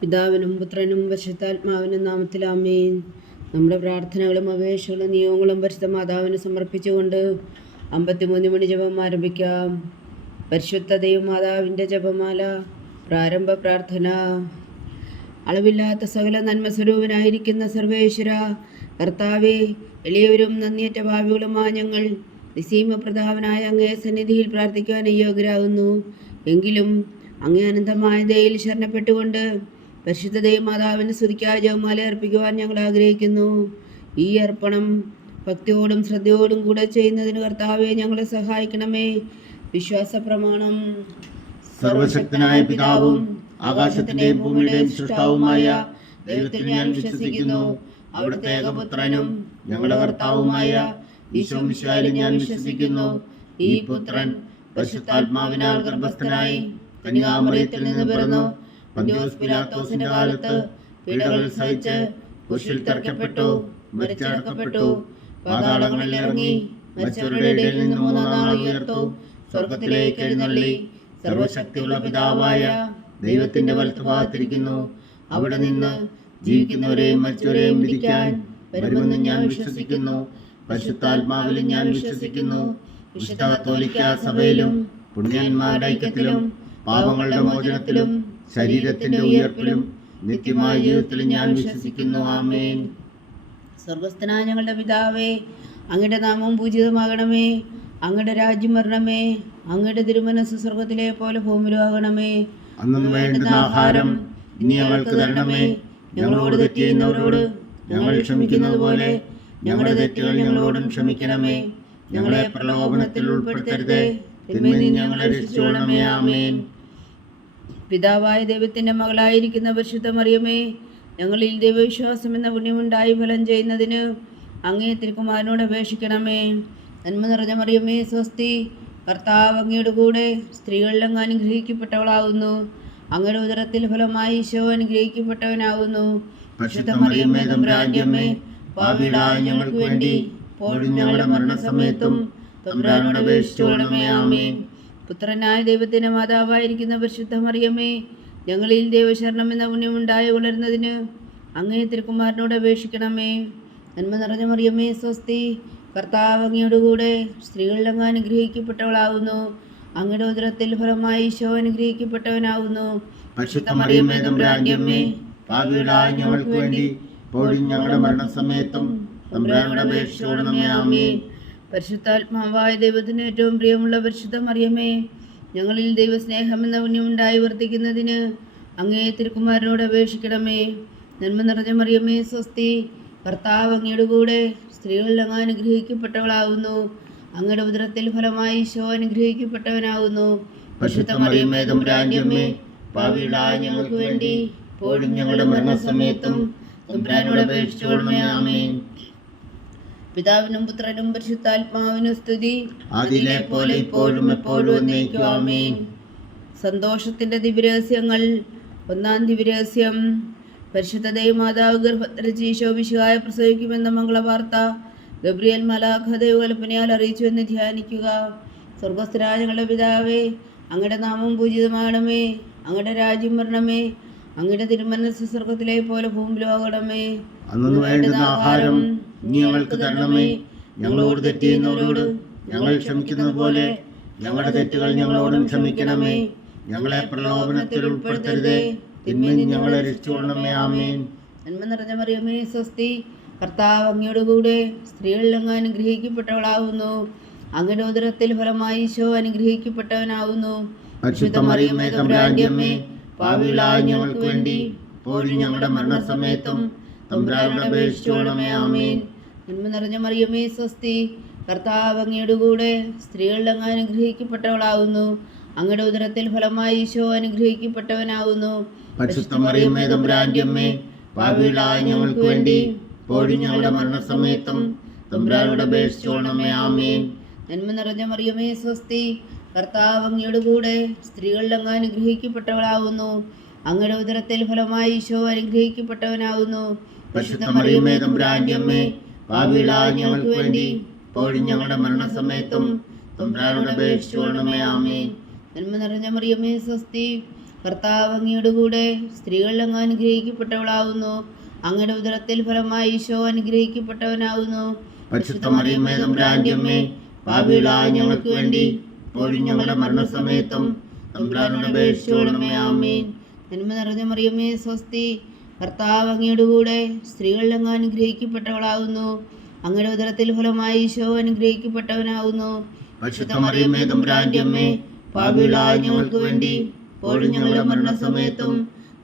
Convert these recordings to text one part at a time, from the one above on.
പിതാവിനും പുത്രനും പരിശുദ്ധാത്മാവിനും നാമത്തിൽ ആമേൻ. നമ്മുടെ പ്രാർത്ഥനകളും അപേക്ഷകളും നിയോഗങ്ങളും പരിശുദ്ധ മാതാവിന് സമർപ്പിച്ചുകൊണ്ട് 53 മണി ജപം ആരംഭിക്കാം. പരിശുദ്ധ ദൈവമാതാവിൻ്റെ ജപമാല. പ്രാരംഭ പ്രാർത്ഥന. അളവില്ലാത്ത സകല നന്മസ്വരൂപനായിരിക്കുന്ന സർവേശ്വര കർത്താവേ, എളിയവരും നന്ദിയറ്റ ഭാവികളുമായ ഞങ്ങൾ നിസീമപ്രതാപനായ അങ്ങേ സന്നിധിയിൽ പ്രാർത്ഥിക്കുവാൻ യോഗ്യരാകുന്നു. എങ്കിലും അങ്ങേ അനന്തമായ ദയയിൽ ശരണപ്പെട്ടുകൊണ്ട് പരിശുദ്ധ ദൈവമാതാവിന് സ്തുതിക്കായി ജപമാല അർപ്പിക്കുവാൻ ഞങ്ങൾ ആഗ്രഹിക്കുന്നു. ഈ അർപ്പണം ഭക്തിയോടും ശ്രദ്ധയോടും കൂടെ ചെയ്യുന്നതിന് കർത്താവെ ഞങ്ങളെ സഹായിക്കണമേ. വിശ്വാസ പ്രമാണം. സർവശക്തനായ പിതാവും ആകാശത്തിന്റെയും ഭൂമിയുടെയും സൃഷ്ടാവുമായ ദൈവത്തിൽ ഞാൻ വിശ്വസിക്കുന്നു. അവിടുത്തെ ഏകപുത്രനും ഞങ്ങളുടെ കർത്താവുമായ ഈശോ മിശിഹായിൽ ഞാൻ വിശ്വസിക്കുന്നു. ഈ പുത്രൻ പരിശുദ്ധാത്മാവിനാൽ ഗർഭസ്ഥനായി കന്യാമറിയത്തിൽ നിന്ന് പിറന്നു, പന്തിയോസ് പിലാത്തോസിന്റെ കാലത്ത് പീഡകൾ സഹിച്ച് കുരിശിൽ തറയ്ക്കപ്പെട്ടു, മരിച്ചടക്കപ്പെട്ടു, പാതാളങ്ങളിൽ ഇറങ്ങി, മരിച്ചവരുടെ ഇടയിൽ നിന്ന് 3-ാം നാൾ ഉയർത്തു, സ്വർഗത്തിലേക്ക് എഴുന്നള്ളി, സർവശക്തിയുള്ള പിതാവായ ദൈവത്തിന്റെ വലത്തുഭാഗത്തിരിക്കുന്നു. അവിടെ നിന്ന് ജീവിക്കുന്നവരെയും മരിച്ചവരെയും വിധിക്കാൻ വരുമെന്ന് ഞാൻ വിശ്വസിക്കുന്നു. പരിശുദ്ധാത്മാവിലും ഞാൻ വിശ്വസിക്കുന്നു. വിശുദ്ധ കത്തോലിക്കാ സഭയിലും പുണ്യന്മാരുടെ ഐക്യത്തിലും പാപങ്ങളുടെ മോചനത്തിലും ശരീരത്തിന്റെ ഉയർപ്പിലും നിത്യമായ ജീവിതത്തിലും ഞാൻ വിശ്വസിക്കുന്നു. ആമേൻ. സ്വർഗസ്ഥനായ ഞങ്ങളുടെ പിതാവേ, അങ്ങയുടെ നാമം പൂജിതമാകണമേ. അങ്ങയുടെ രാജ്യം വരണമേ. അങ്ങയുടെ തിരുമനസ്സ് സ്വർഗത്തിലെ പോലെ ഭൂമിയിലും ആകണമേ. അന്നു വേണ്ടുന്ന ആഹാരം ഇനി ഞങ്ങൾക്ക് തരണമേ. ഞങ്ങളോട് തെറ്റ് ചെയ്യുന്നവരോട് ഞങ്ങൾ ക്ഷമിക്കുന്നത് പോലെ ഞങ്ങളുടെ തെറ്റുകൾ ഞങ്ങളോടും ക്ഷമിക്കണമേ. ഞങ്ങളെ പ്രലോഭനത്തിൽ ഉൾപ്പെടുത്തരുതേ, തിന്മയിൽ നിന്ന് ഞങ്ങളെ രക്ഷിച്ചുകൊള്ളണമേ. ആമേൻ. പിതാവായ ദൈവത്തിൻ്റെ മകളായിരിക്കുന്ന പരിശുദ്ധ മറിയമേ, ഞങ്ങളിൽ ദൈവവിശ്വാസം എന്ന പുണ്യമുണ്ടായി ഫലം ചെയ്യുന്നതിന് അങ്ങേ തിരുക്കുമാരനോട് അപേക്ഷിക്കണമേ. നന്മ നിറഞ്ഞ മറിയമേ സ്വസ്തി, കർത്താവ് അങ്ങയുടെ കൂടെ സ്ത്രീകളിൽ അങ്ങ് അനുഗ്രഹിക്കപ്പെട്ടവളാകുന്നു. അങ്ങയുടെ ഉദരത്തിൽ ഫലമായി ഈശോ അനുഗ്രഹിക്കപ്പെട്ടവനാകുന്നു. പരിശുദ്ധ മറിയമേ തമ്പുരാന്റെ അമ്മേ, പാപികളായ ഞങ്ങൾക്ക് വേണ്ടി ഇപ്പോഴും ഞങ്ങളുടെ മരണസമയത്തും തമ്പുരാനോട് അപേക്ഷിച്ചുകൊള്ളണമേ. ആമേൻ. പുത്രനായ ദൈവത്തിൻ്റെ മാതാവായിരിക്കുന്ന പരിശുദ്ധ മറിയമേ, ഞങ്ങളിൽ ദൈവശരണം എന്ന പുണ്യമുണ്ടായി വളരുന്നതിന് അങ്ങേ തിരുക്കുമാരനോട് അപേക്ഷിക്കണമേ. നന്മ നിറഞ്ഞ മറിയമേ സ്വസ്തി, കർത്താവ് അങ്ങയുടെ കൂടെ സ്ത്രീകളിൽ അങ്ങ് അനുഗ്രഹിക്കപ്പെട്ടവളാകുന്നു. അങ്ങയുടെ ഉദരത്തിൽ ഫലമായി ഈശോ അനുഗ്രഹിക്കപ്പെട്ടവനാകുന്നു. പരിശുദ്ധ മറിയമേ തമ്പുരാന്റെ അമ്മേ, പാപികളായ ഞങ്ങൾക്ക് വേണ്ടി ഇപ്പോഴും ഞങ്ങളുടെ മരണസമയത്തും തമ്പുരാനോട് അപേക്ഷിച്ചുകൊള്ളണമേ. ആമേൻ. പരിശുദ്ധാത്മാവായ ദൈവത്തിന് ഏറ്റവും പ്രിയമുള്ള പരിശുദ്ധ മറിയമേ, ഞങ്ങളിൽ ദൈവസ്നേഹം എന്ന പുണ്യമുണ്ടായി വർദ്ധിക്കുന്നതിന് അങ്ങേ തിരുക്കുമാരനോട് അപേക്ഷിക്കണമേ. നന്മ നിറഞ്ഞ മറിയമേ സ്വസ്തി, കർത്താവ് അങ്ങയുടെ കൂടെ സ്ത്രീകളിൽ അങ്ങ് അനുഗ്രഹിക്കപ്പെട്ടവളാകുന്നു. അങ്ങയുടെ ഉദരത്തിൽ ഫലമായി ഈശോ അനുഗ്രഹിക്കപ്പെട്ടവനാകുന്നു. പരിശുദ്ധ മറിയമേ തമ്പുരാന്റെ അമ്മേ, പാപികളായ ഞങ്ങൾക്ക് വേണ്ടി ഇപ്പോഴും ഞങ്ങളുടെ മരണസമയത്തും തമ്പുരാനോട് അപേക്ഷിച്ചുകൊള്ളണമേ. ആമേൻ. പിതാവിനും പുത്രനും പരിശുദ്ധാത്മാവിനും സ്തുതി, അതിലെ പോലെ ഇപ്പോഴും എപ്പോഴും എന്നേക്കും. ആമേൻ. സന്തോഷത്തിന്റെ ദിവ്യരഹസ്യങ്ങൾ. 1-ാം ദിവ്യരഹസ്യം. പരിശുദ്ധ ദൈവമാതാവ് ഗർഭധരിച്ച് ഈശോ മിശിഹായെ പ്രസവിക്കുമെന്ന മംഗളവാർത്ത ഗബ്രിയേൽ മാലാഖ ദൈവകൽപ്പനയാൽ അറിയിച്ചു എന്ന് ധ്യാനിക്കുക. സ്വർഗസ്ഥനായ ഞങ്ങളുടെ പിതാവേ, അങ്ങയുടെ നാമം പൂജിതമാകണമേ. അങ്ങയുടെ രാജ്യം വരണമേ. അങ്ങയുടെ തിരുമനസ്സ് സ്വർഗത്തിലെ പോലെ ഭൂമിയിലും ആകണമേ. അന്നു വേണ്ടുന്ന ആഹാരം ഇനി ഞങ്ങൾക്ക് തരണമേ. ഞങ്ങളോട് തെറ്റ് ചെയ്യുന്നവരോട് ഞങ്ങൾ ക്ഷമിക്കുന്നത് പോലെ ഞങ്ങളുടെ തെറ്റുകൾ ഞങ്ങളോടും ക്ഷമിക്കണമേ. ഞങ്ങളെ പ്രലോഭനത്തിൽ ഉൾപ്പെടുത്തരുതേ, തിന്മയിൽ നിന്ന് ഞങ്ങളെ രക്ഷിച്ചുകൊള്ളണമേ. ആമേൻ. നന്മ നിറഞ്ഞ മറിയമേ സ്വസ്തി, കർത്താവ് അങ്ങയുടെ കൂടെ സ്ത്രീകളിൽ അങ്ങ് അനുഗ്രഹിക്കപ്പെട്ടവളാകുന്നു. അങ്ങയുടെ ഉദരത്തിൽ ഫലമായി ഈശോ അനുഗ്രഹിക്കപ്പെട്ടവനാകുന്നു. പരിശുദ്ധ മറിയമേ തമ്പുരാന്റെ അമ്മേ, പാപികളായ ഞങ്ങൾക്ക് വേണ്ടി ഇപ്പോഴും ഞങ്ങളുടെ മരണസമയത്തും തമ്പുരാനോട് അപേക്ഷിച്ചുകൊള്ളണമേ. ആമേൻ. നന്മ നിറഞ്ഞ മറിയമേ സ്വസ്തി, കർത്താവ് അങ്ങയുടെ കൂടെ സ്ത്രീകളിൽ അങ്ങ് അനുഗ്രഹിക്കപ്പെട്ടവളാകുന്നു. അങ്ങയുടെ ഉദരത്തിൽ ഫലമായി ഈശോ അനുഗ്രഹിക്കപ്പെട്ടവനാകുന്നു. പരിശുദ്ധ മറിയമേ തമ്പുരാന്റെ അമ്മേ, പാപികളായ ഞങ്ങൾക്ക് വേണ്ടി ഇപ്പോഴും ഞങ്ങളുടെ മരണസമയത്തും തമ്പുരാനോട് അപേക്ഷിച്ചുകൊള്ളണമേ. ആമേൻ. നന്മ നിറഞ്ഞ മറിയമേ സ്വസ്തി, കർത്താവ് അങ്ങയുടെ കൂടെ സ്ത്രീകളിൽ അങ്ങ് അനുഗ്രഹിക്കപ്പെട്ടവളാകുന്നു. അങ്ങയുടെ ഉദരത്തിൽ ഫലമായി ഈശോ അനുഗ്രഹിക്കപ്പെട്ടവനാകുന്നു. പരിശുദ്ധ മറിയമേ തമ്പുരാന്റെ അമ്മേ, പാപികളായ ഞങ്ങൾക്ക് വേണ്ടി ഇപ്പോഴും ഞങ്ങളുടെ മരണസമയത്തും തമ്പുരാനോട് അപേക്ഷിച്ചുകൊള്ളണമേ. ആമേൻ. നന്മ നിറഞ്ഞ മറിയമേ സ്വസ്തി, കർത്താവ് അങ്ങയുടെ കൂടെ സ്ത്രീകളിൽ അങ്ങ് അനുഗ്രഹിക്കപ്പെട്ടവളാവുന്നു. അങ്ങയുടെ ഉദരത്തിൽ ഫലമായി ഈശോ അനുഗ്രഹിക്കപ്പെട്ടവനാവുന്നു. പരിശുദ്ധ മറിയമേ തമ്പുരാന്റെ അമ്മേ, പാപികളായ ഞങ്ങൾക്ക് വേണ്ടി ഇപ്പോഴും ഞങ്ങളുടെ മരണസമയത്തും തമ്പുരാനോട് അപേക്ഷിച്ചുകൊള്ളണമേ. ആമേൻ. നന്മ നിറഞ്ഞ മറിയമേ സ്വസ്തി, കർത്താവ് അങ്ങയുടെ കൂടെ സ്ത്രീകളിൽ അങ്ങ് അനുഗ്രഹിക്കപ്പെട്ടവളാവുന്നു. അങ്ങയുടെ ഉദരത്തിൽ ഫലമായി ഈശോ അനുഗ്രഹിക്കപ്പെട്ടവനാവുന്നു. പരിശുദ്ധ മറിയമേ തമ്പുരാന്റെ അമ്മേ, പാപികളായ ഞങ്ങൾക്ക് വേണ്ടി ഇപ്പോഴും ഞങ്ങളുടെ മരണസമയത്തും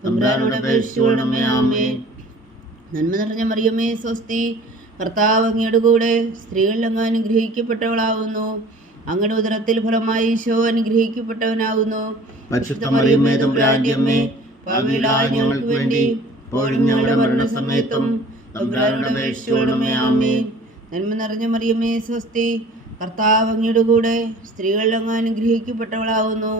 തമ്പുരാനോട് അപേക്ഷിച്ചുകൊള്ളണമേ. ആമേൻ. നന്മ നിറഞ്ഞ മറിയമേ സ്വസ്തി, കർത്താവ് അങ്ങയുടെ കൂടെ സ്ത്രീകളിൽ അങ്ങ് അനുഗ്രഹിക്കപ്പെട്ടവളാവുന്നു. അങ്ങയുടെ ഉദരത്തിൽ ഫലമായി ഈശോ അനുഗ്രഹിക്കപ്പെട്ടവനാവുന്നു. പരിശുദ്ധ മറിയമേ തമ്പുരാന്റെ അമ്മേ, പാപികളായ ഞങ്ങൾക്ക് വേണ്ടി ഇപ്പോഴും ഞങ്ങളുടെ മരണസമയത്തും തമ്പുരാനോട് അപേക്ഷിച്ചുകൊള്ളണമേ. ആമേൻ. നന്മ നിറഞ്ഞ മറിയമേ സ്വസ്തി, കർത്താവ് അങ്ങയുടെ കൂടെ സ്ത്രീകളിൽ അങ്ങ് അനുഗ്രഹിക്കപ്പെട്ടവളാവുന്നു.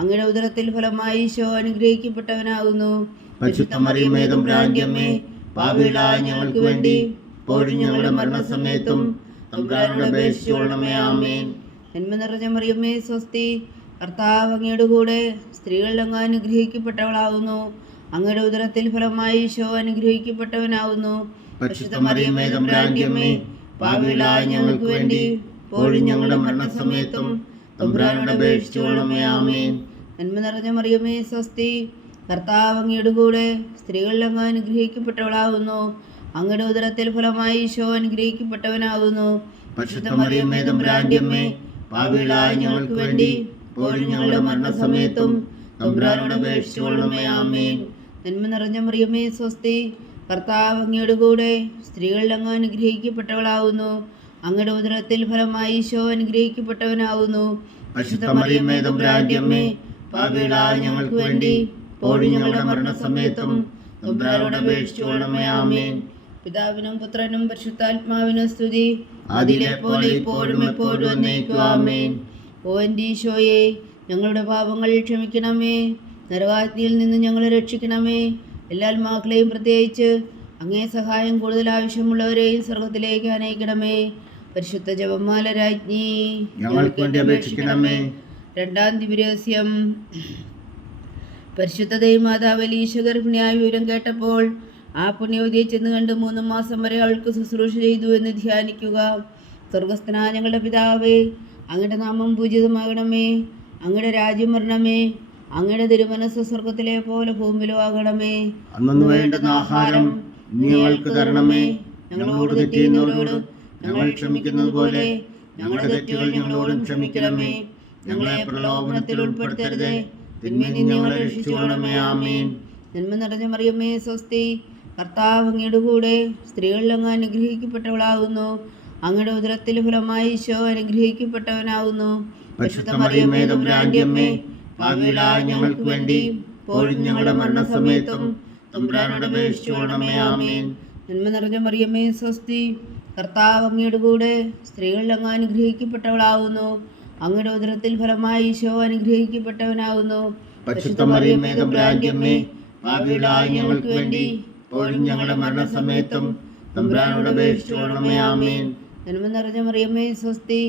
അങ്ങയുടെ ഉദരത്തിൽ ഫലമായി ഈശോ അനുഗ്രഹിക്കപ്പെട്ടവനാവുന്നു. പരിശുദ്ധ മറിയമേ തമ്പുരാന്റെ അമ്മേ, പാപികളായ ഞങ്ങൾക്ക് വേണ്ടി ഇപ്പോഴും ഞങ്ങളുടെ മരണസമയത്തും തമ്പുരാനോട് അപേക്ഷിച്ചുകൊള്ളണമേ. ആമേൻ. നന്മ നിറഞ്ഞ മറിയമേ സ്വസ്തി, കർത്താവ് അങ്ങയുടെ കൂടെ സ്ത്രീകളിൽ അങ്ങ് അനുഗ്രഹിക്കപ്പെട്ടവളാവുന്നു. അങ്ങയുടെ ഉദരത്തിൽ ഫലമായി ഈശോ അനുഗ്രഹിക്കപ്പെട്ടവനാവുന്നു. പരിശുദ്ധ മറിയമേ തമ്പുരാന്റെ അമ്മേ, പാപികളായ ഞങ്ങൾക്ക് വേണ്ടി ഇപ്പോഴും ഞങ്ങളുടെ മരണസമയത്തും തമ്പുരാനോട് അപേക്ഷിച്ചുകൊള്ളണമേ. ആമേൻ. നന്മ നിറഞ്ഞ മറിയമേ സ്വസ്തി, കർത്താവ് അങ്ങയുടെ കൂടെ സ്ത്രീകളിൽ അങ്ങ് അനുഗ്രഹിക്കപ്പെട്ടവളാവുന്നു. അങ്ങയുടെ ഉദരത്തിൽ ഫലമായി ഈശോ അനുഗ്രഹിക്കപ്പെട്ടവനാവുന്നു. പരിശുദ്ധ മറിയമേ തമ്പുരാന്റെ അമ്മേ, പാപികളായ ഞങ്ങൾക്ക് വേണ്ടി ഇപ്പോഴും ഞങ്ങളുടെ മരണസമയത്തും തമ്പുരാനോട് അപേക്ഷിച്ചുകൊള്ളണമേ. ആമേൻ. നന്മ നിറഞ്ഞ മറിയമേ സ്വസ്തി, കർത്താവ് അങ്ങയുടെ കൂടെ സ്ത്രീകളിൽ അങ്ങ് അനുഗ്രഹിക്കപ്പെട്ടവളാവുന്നു. അങ്ങയുടെ ഉദരത്തിൽ ഫലമായി ഈശോ അനുഗ്രഹിക്കപ്പെട്ടവനാവുന്നു. പരിശുദ്ധ മറിയമേ തമ്പുരാന്റെ അമ്മേ, പാപികളായ ഞങ്ങൾക്ക് വേണ്ടി ഇപ്പോഴും ഞങ്ങളുടെ മരണസമയത്തും തമ്പുരാനോട് അപേക്ഷിച്ചുകൊള്ളണമേ. ആമേൻ. പിതാവിനും പുത്രനും പരിശുദ്ധാത്മാവിനും സ്തുതി, അതിലെ പോലെ ഇപ്പോഴും എപ്പോഴും എന്നേക്കും. ആമേൻ. ഓ എൻ്റെ ഈശോയെ, ഞങ്ങളുടെ പാപങ്ങൾ ക്ഷമിക്കണമേ. നരകാഗ്നിയിൽ നിന്ന് ഞങ്ങളെ രക്ഷിക്കണമേ. എല്ലാ ആത്മാക്കളെയും പ്രത്യേകിച്ച് അങ്ങേ സഹായം കൂടുതൽ ആവശ്യമുള്ളവരെയും സ്വർഗത്തിലേക്ക് അനയിക്കണമേ. പരിശുദ്ധ ജപമാല രാജ്ഞി, ഞങ്ങൾക്ക് വേണ്ടി അപേക്ഷിക്കണമേ. രണ്ടാം ദിവ്യരഹസ്യം. പരിശുദ്ധ ദൈവമാതാവ് ഈശോ ഗർഭിണിയായ വിവരം കേട്ടപ്പോൾ ആ പുണ്യവതിയെ ചെന്ന് കണ്ട് 3 മാസം വരെ അവൾക്ക് ശുശ്രൂഷ ചെയ്തു എന്ന് ധ്യാനിക്കുക. സ്വർഗസ്ഥനായ ഞങ്ങളുടെ പിതാവേ, അങ്ങയുടെ നാമം പൂജിതമാകണമേ. അങ്ങയുടെ രാജ്യം വരണമേ. അങ്ങയുടെ തിരുമനസ്സ് സ്വർഗത്തിലെ പോലെ ഭൂമിയിലും ആകണമേ. അന്നു വേണ്ടുന്ന ആഹാരം ഞങ്ങൾക്ക് തരണമേ. ഞങ്ങളോട് തെറ്റ് ചെയ്യുന്നവരോട് ഞങ്ങൾ ക്ഷമിക്കുന്നത് പോലെ ഞങ്ങളുടെ തെറ്റുകൾ ഞങ്ങളോടും ക്ഷമിക്കണമേ. ഞങ്ങളെ പ്രലോഭനത്തിൽ ഉൾപ്പെടുത്തരുതേ, തിന്മയിൽ നിന്ന് ഞങ്ങളെ രക്ഷിച്ചുകൊള്ളണമേ. ആമേൻ. നന്മ നിറഞ്ഞ മറിയമേ സ്വസ്തി, കർത്താവ് അങ്ങയുടെ കൂടെ സ്ത്രീകളിൽ അങ്ങ് അനുഗ്രഹിക്കപ്പെട്ടവളാകുന്നു. അങ്ങയുടെ ഉദരത്തിൽ ഫലമായി ഈശോ അനുഗ്രഹിക്കപ്പെട്ടവനാകുന്നു. പരിശുദ്ധ മറിയമേ തമ്പുരാന്റെ അമ്മേ, പാപികളായ ഞങ്ങൾക്ക് വേണ്ടി ഇപ്പോഴും ഞങ്ങളുടെ മരണസമയത്തും തമ്പുരാനോട് അപേക്ഷിച്ചുകൊള്ളണമേ. ആമേൻ. നന്മ നിറഞ്ഞ മറിയമേ സ്വസ്തി, കർത്താവ് അങ്ങയുടെ കൂടെ സ്ത്രീകളിൽ അങ്ങ് അനുഗ്രഹിക്കപ്പെട്ടവളാകുന്നു. അങ്ങയുടെ ഉദരത്തിൽ ഫലമായി ഈശോ അനുഗ്രഹിക്കപ്പെട്ടവനാകുന്നു. പരിശുദ്ധ മറിയമേ തമ്പുരാന്റെ അമ്മേ, പാപികളായ ഞങ്ങൾക്ക് വേണ്ടി ഇപ്പോഴും ഞങ്ങളുടെ മരണസമയത്തും തമ്പുരാനോട് അപേക്ഷിച്ചുകൊള്ളണമേ. ആമേൻ. നന്മ നിറഞ്ഞ മറിയമേ സ്വസ്തി,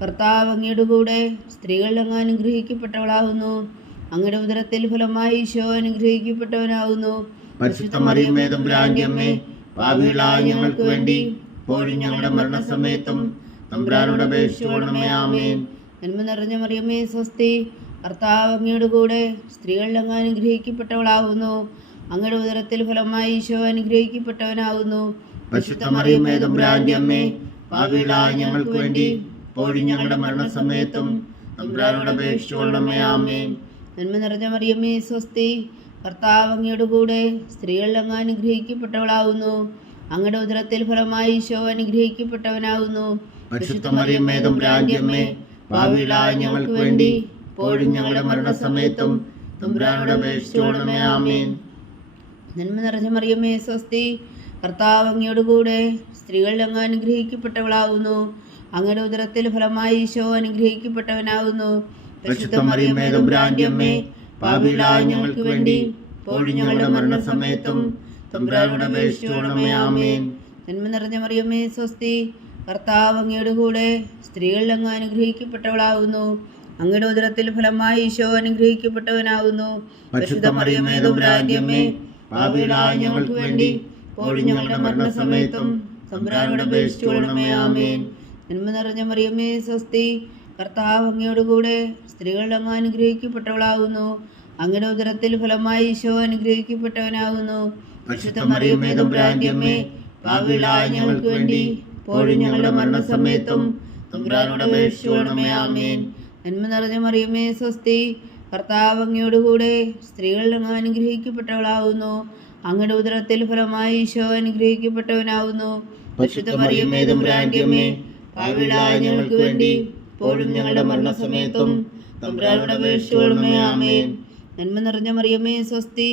കർത്താവ് അങ്ങയുടെ കൂടെ സ്ത്രീകളിൽ അങ്ങ് അനുഗ്രഹിക്കപ്പെട്ടവളാകുന്നു. അങ്ങയുടെ ഉദരത്തിൽ ഫലമായി ഈശോ അനുഗ്രഹിക്കപ്പെട്ടവനാകുന്നു. പരിശുദ്ധ മറിയമേ തമ്പുരാന്റെ അമ്മേ, പാപികളായ ഞങ്ങൾക്ക് വേണ്ടി ഇപ്പോഴും ഞങ്ങളുടെ മരണസമയത്തും തമ്പുരാനോട് അപേക്ഷിച്ചുകൊള്ളണമേ. ആമേൻ. നന്മ നിറഞ്ഞ മറിയമേ സ്വസ്തി, കർത്താവ് അങ്ങയുടെ കൂടെ സ്ത്രീകളിൽ അങ്ങ് അനുഗ്രഹിക്കപ്പെട്ടവളാകുന്നു. അങ്ങയുടെ ഉദരത്തിൽ ഫലമായി ഈശോ അനുഗ്രഹിക്കപ്പെട്ടവനാകുന്നു. പരിശുദ്ധ മറിയമേ തമ്പുരാന്റെ അമ്മേ, പാപികളായ ഞങ്ങൾക്ക് വേണ്ടി ഇപ്പോഴും ഞങ്ങളുടെ മരണസമയത്തും തമ്പുരാനോട് അപേക്ഷിച്ചുകൊള്ളണമേ. ആമേൻ. നന്മ നിറഞ്ഞ മറിയമേ സ്വസ്തി, കർത്താവ് അങ്ങയുടെ കൂടെ സ്ത്രീകളിൽ അങ്ങ് അനുഗ്രഹിക്കപ്പെട്ടവളാകുന്നു. അങ്ങയുടെ ഉദരത്തിൽ ഫലമായി ഈശോ അനുഗ്രഹിക്കപ്പെട്ടവനാകുന്നു. പരിശുദ്ധ മറിയമേ തമ്പുരാന്റെ അമ്മേ, പാപികളായ ഞങ്ങൾക്ക് വേണ്ടി ഇപ്പോഴും ഞങ്ങളുടെ മരണസമയത്തും തമ്പുരാനോട് അപേക്ഷിച്ചുകൊള്ളണമേ. ആമേൻ. നന്മ നിറഞ്ഞ മറിയമേ സ്വസ്തി, കർത്താവ് അങ്ങയുടെ കൂടെ സ്ത്രീകളിൽ അങ്ങ് അനുഗ്രഹിക്കപ്പെട്ടവളാകുന്നു. അങ്ങയുടെ ഉദരത്തിൽ ഫലമായി ഈശോ അനുഗ്രഹിക്കപ്പെട്ടവനാകുന്നു. പരിശുദ്ധ മറിയമേ തമ്പുരാന്റെ അമ്മേ, പാപികളായ ഞങ്ങൾക്ക് വേണ്ടി ഇപ്പോഴും ഞങ്ങളുടെ മരണസമയത്തും തമ്പുരാനോട് അപേക്ഷിച്ചുകൊള്ളണമേ. ആമേൻ. നന്മ നിറഞ്ഞ മറിയമേ സ്വസ്തി, കർത്താവ് അങ്ങയുടെ കൂടെ സ്ത്രീകളിൽ അങ്ങ് അനുഗ്രഹിക്കപ്പെട്ടവളാകുന്നു. അങ്ങയുടെ ഉദരത്തിൽ ഫലമായി ഈശോ അനുഗ്രഹിക്കപ്പെട്ടവനാകുന്നു. പരിശുദ്ധ മറിയമേ തമ്പുരാന്റെ അമ്മേ, പാപികളായ ഞങ്ങൾക്ക് വേണ്ടി ഇപ്പോഴും ഞങ്ങളുടെ മരണസമയത്തും തമ്പുരാനോട് അപേക്ഷിച്ചുകൊള്ളണമേ. ആമേൻ. നന്മ നിറഞ്ഞ മറിയമേ സ്വസ്തി, കർത്താവ് അങ്ങയോടുകൂടെ സ്ത്രീകൾ അങ്ങ് അനുഗ്രഹിക്കപ്പെട്ടവളാകുന്നു. അങ്ങയുടെ ഉദരത്തിൽ ഫലമായി ഈശോ അനുഗ്രഹിക്കപ്പെട്ടവനാകുന്നു. പരിശുദ്ധ മറിയമേ തമ്പുരാന്റെ അമ്മേ, പാപികളായ ഞങ്ങൾക്ക് വേണ്ടി ഇപ്പോഴും ഞങ്ങളുടെ മരണസമയത്തും തമ്പുരാനോട് അപേക്ഷിച്ചുകൊള്ളണമേ. ആമേൻ. നന്മ നിറഞ്ഞ മറിയമേ സ്വസ്തി, കർത്താവ് അങ്ങയോടുകൂടെ സ്ത്രീകൾ അങ്ങ് അനുഗ്രഹിക്കപ്പെട്ടവളാകുന്നു. അങ്ങയുടെ ഉദരത്തിൽ ഫലമായി ഈശോ അനുഗ്രഹിക്കപ്പെട്ടവനാകുന്നു. പരിശുദ്ധ മറിയമേ തമ്പുരാന്റെ അമ്മേ, പാപികളായ ഞങ്ങൾക്ക് വേണ്ടി ഇപ്പോഴും ഞങ്ങളുടെ മരണസമയത്തും തമ്പുരാനോട് അപേക്ഷിച്ചുകൊള്ളണമേ. ആമേൻ. നന്മ നിറഞ്ഞ മറിയമേ സ്വസ്തി,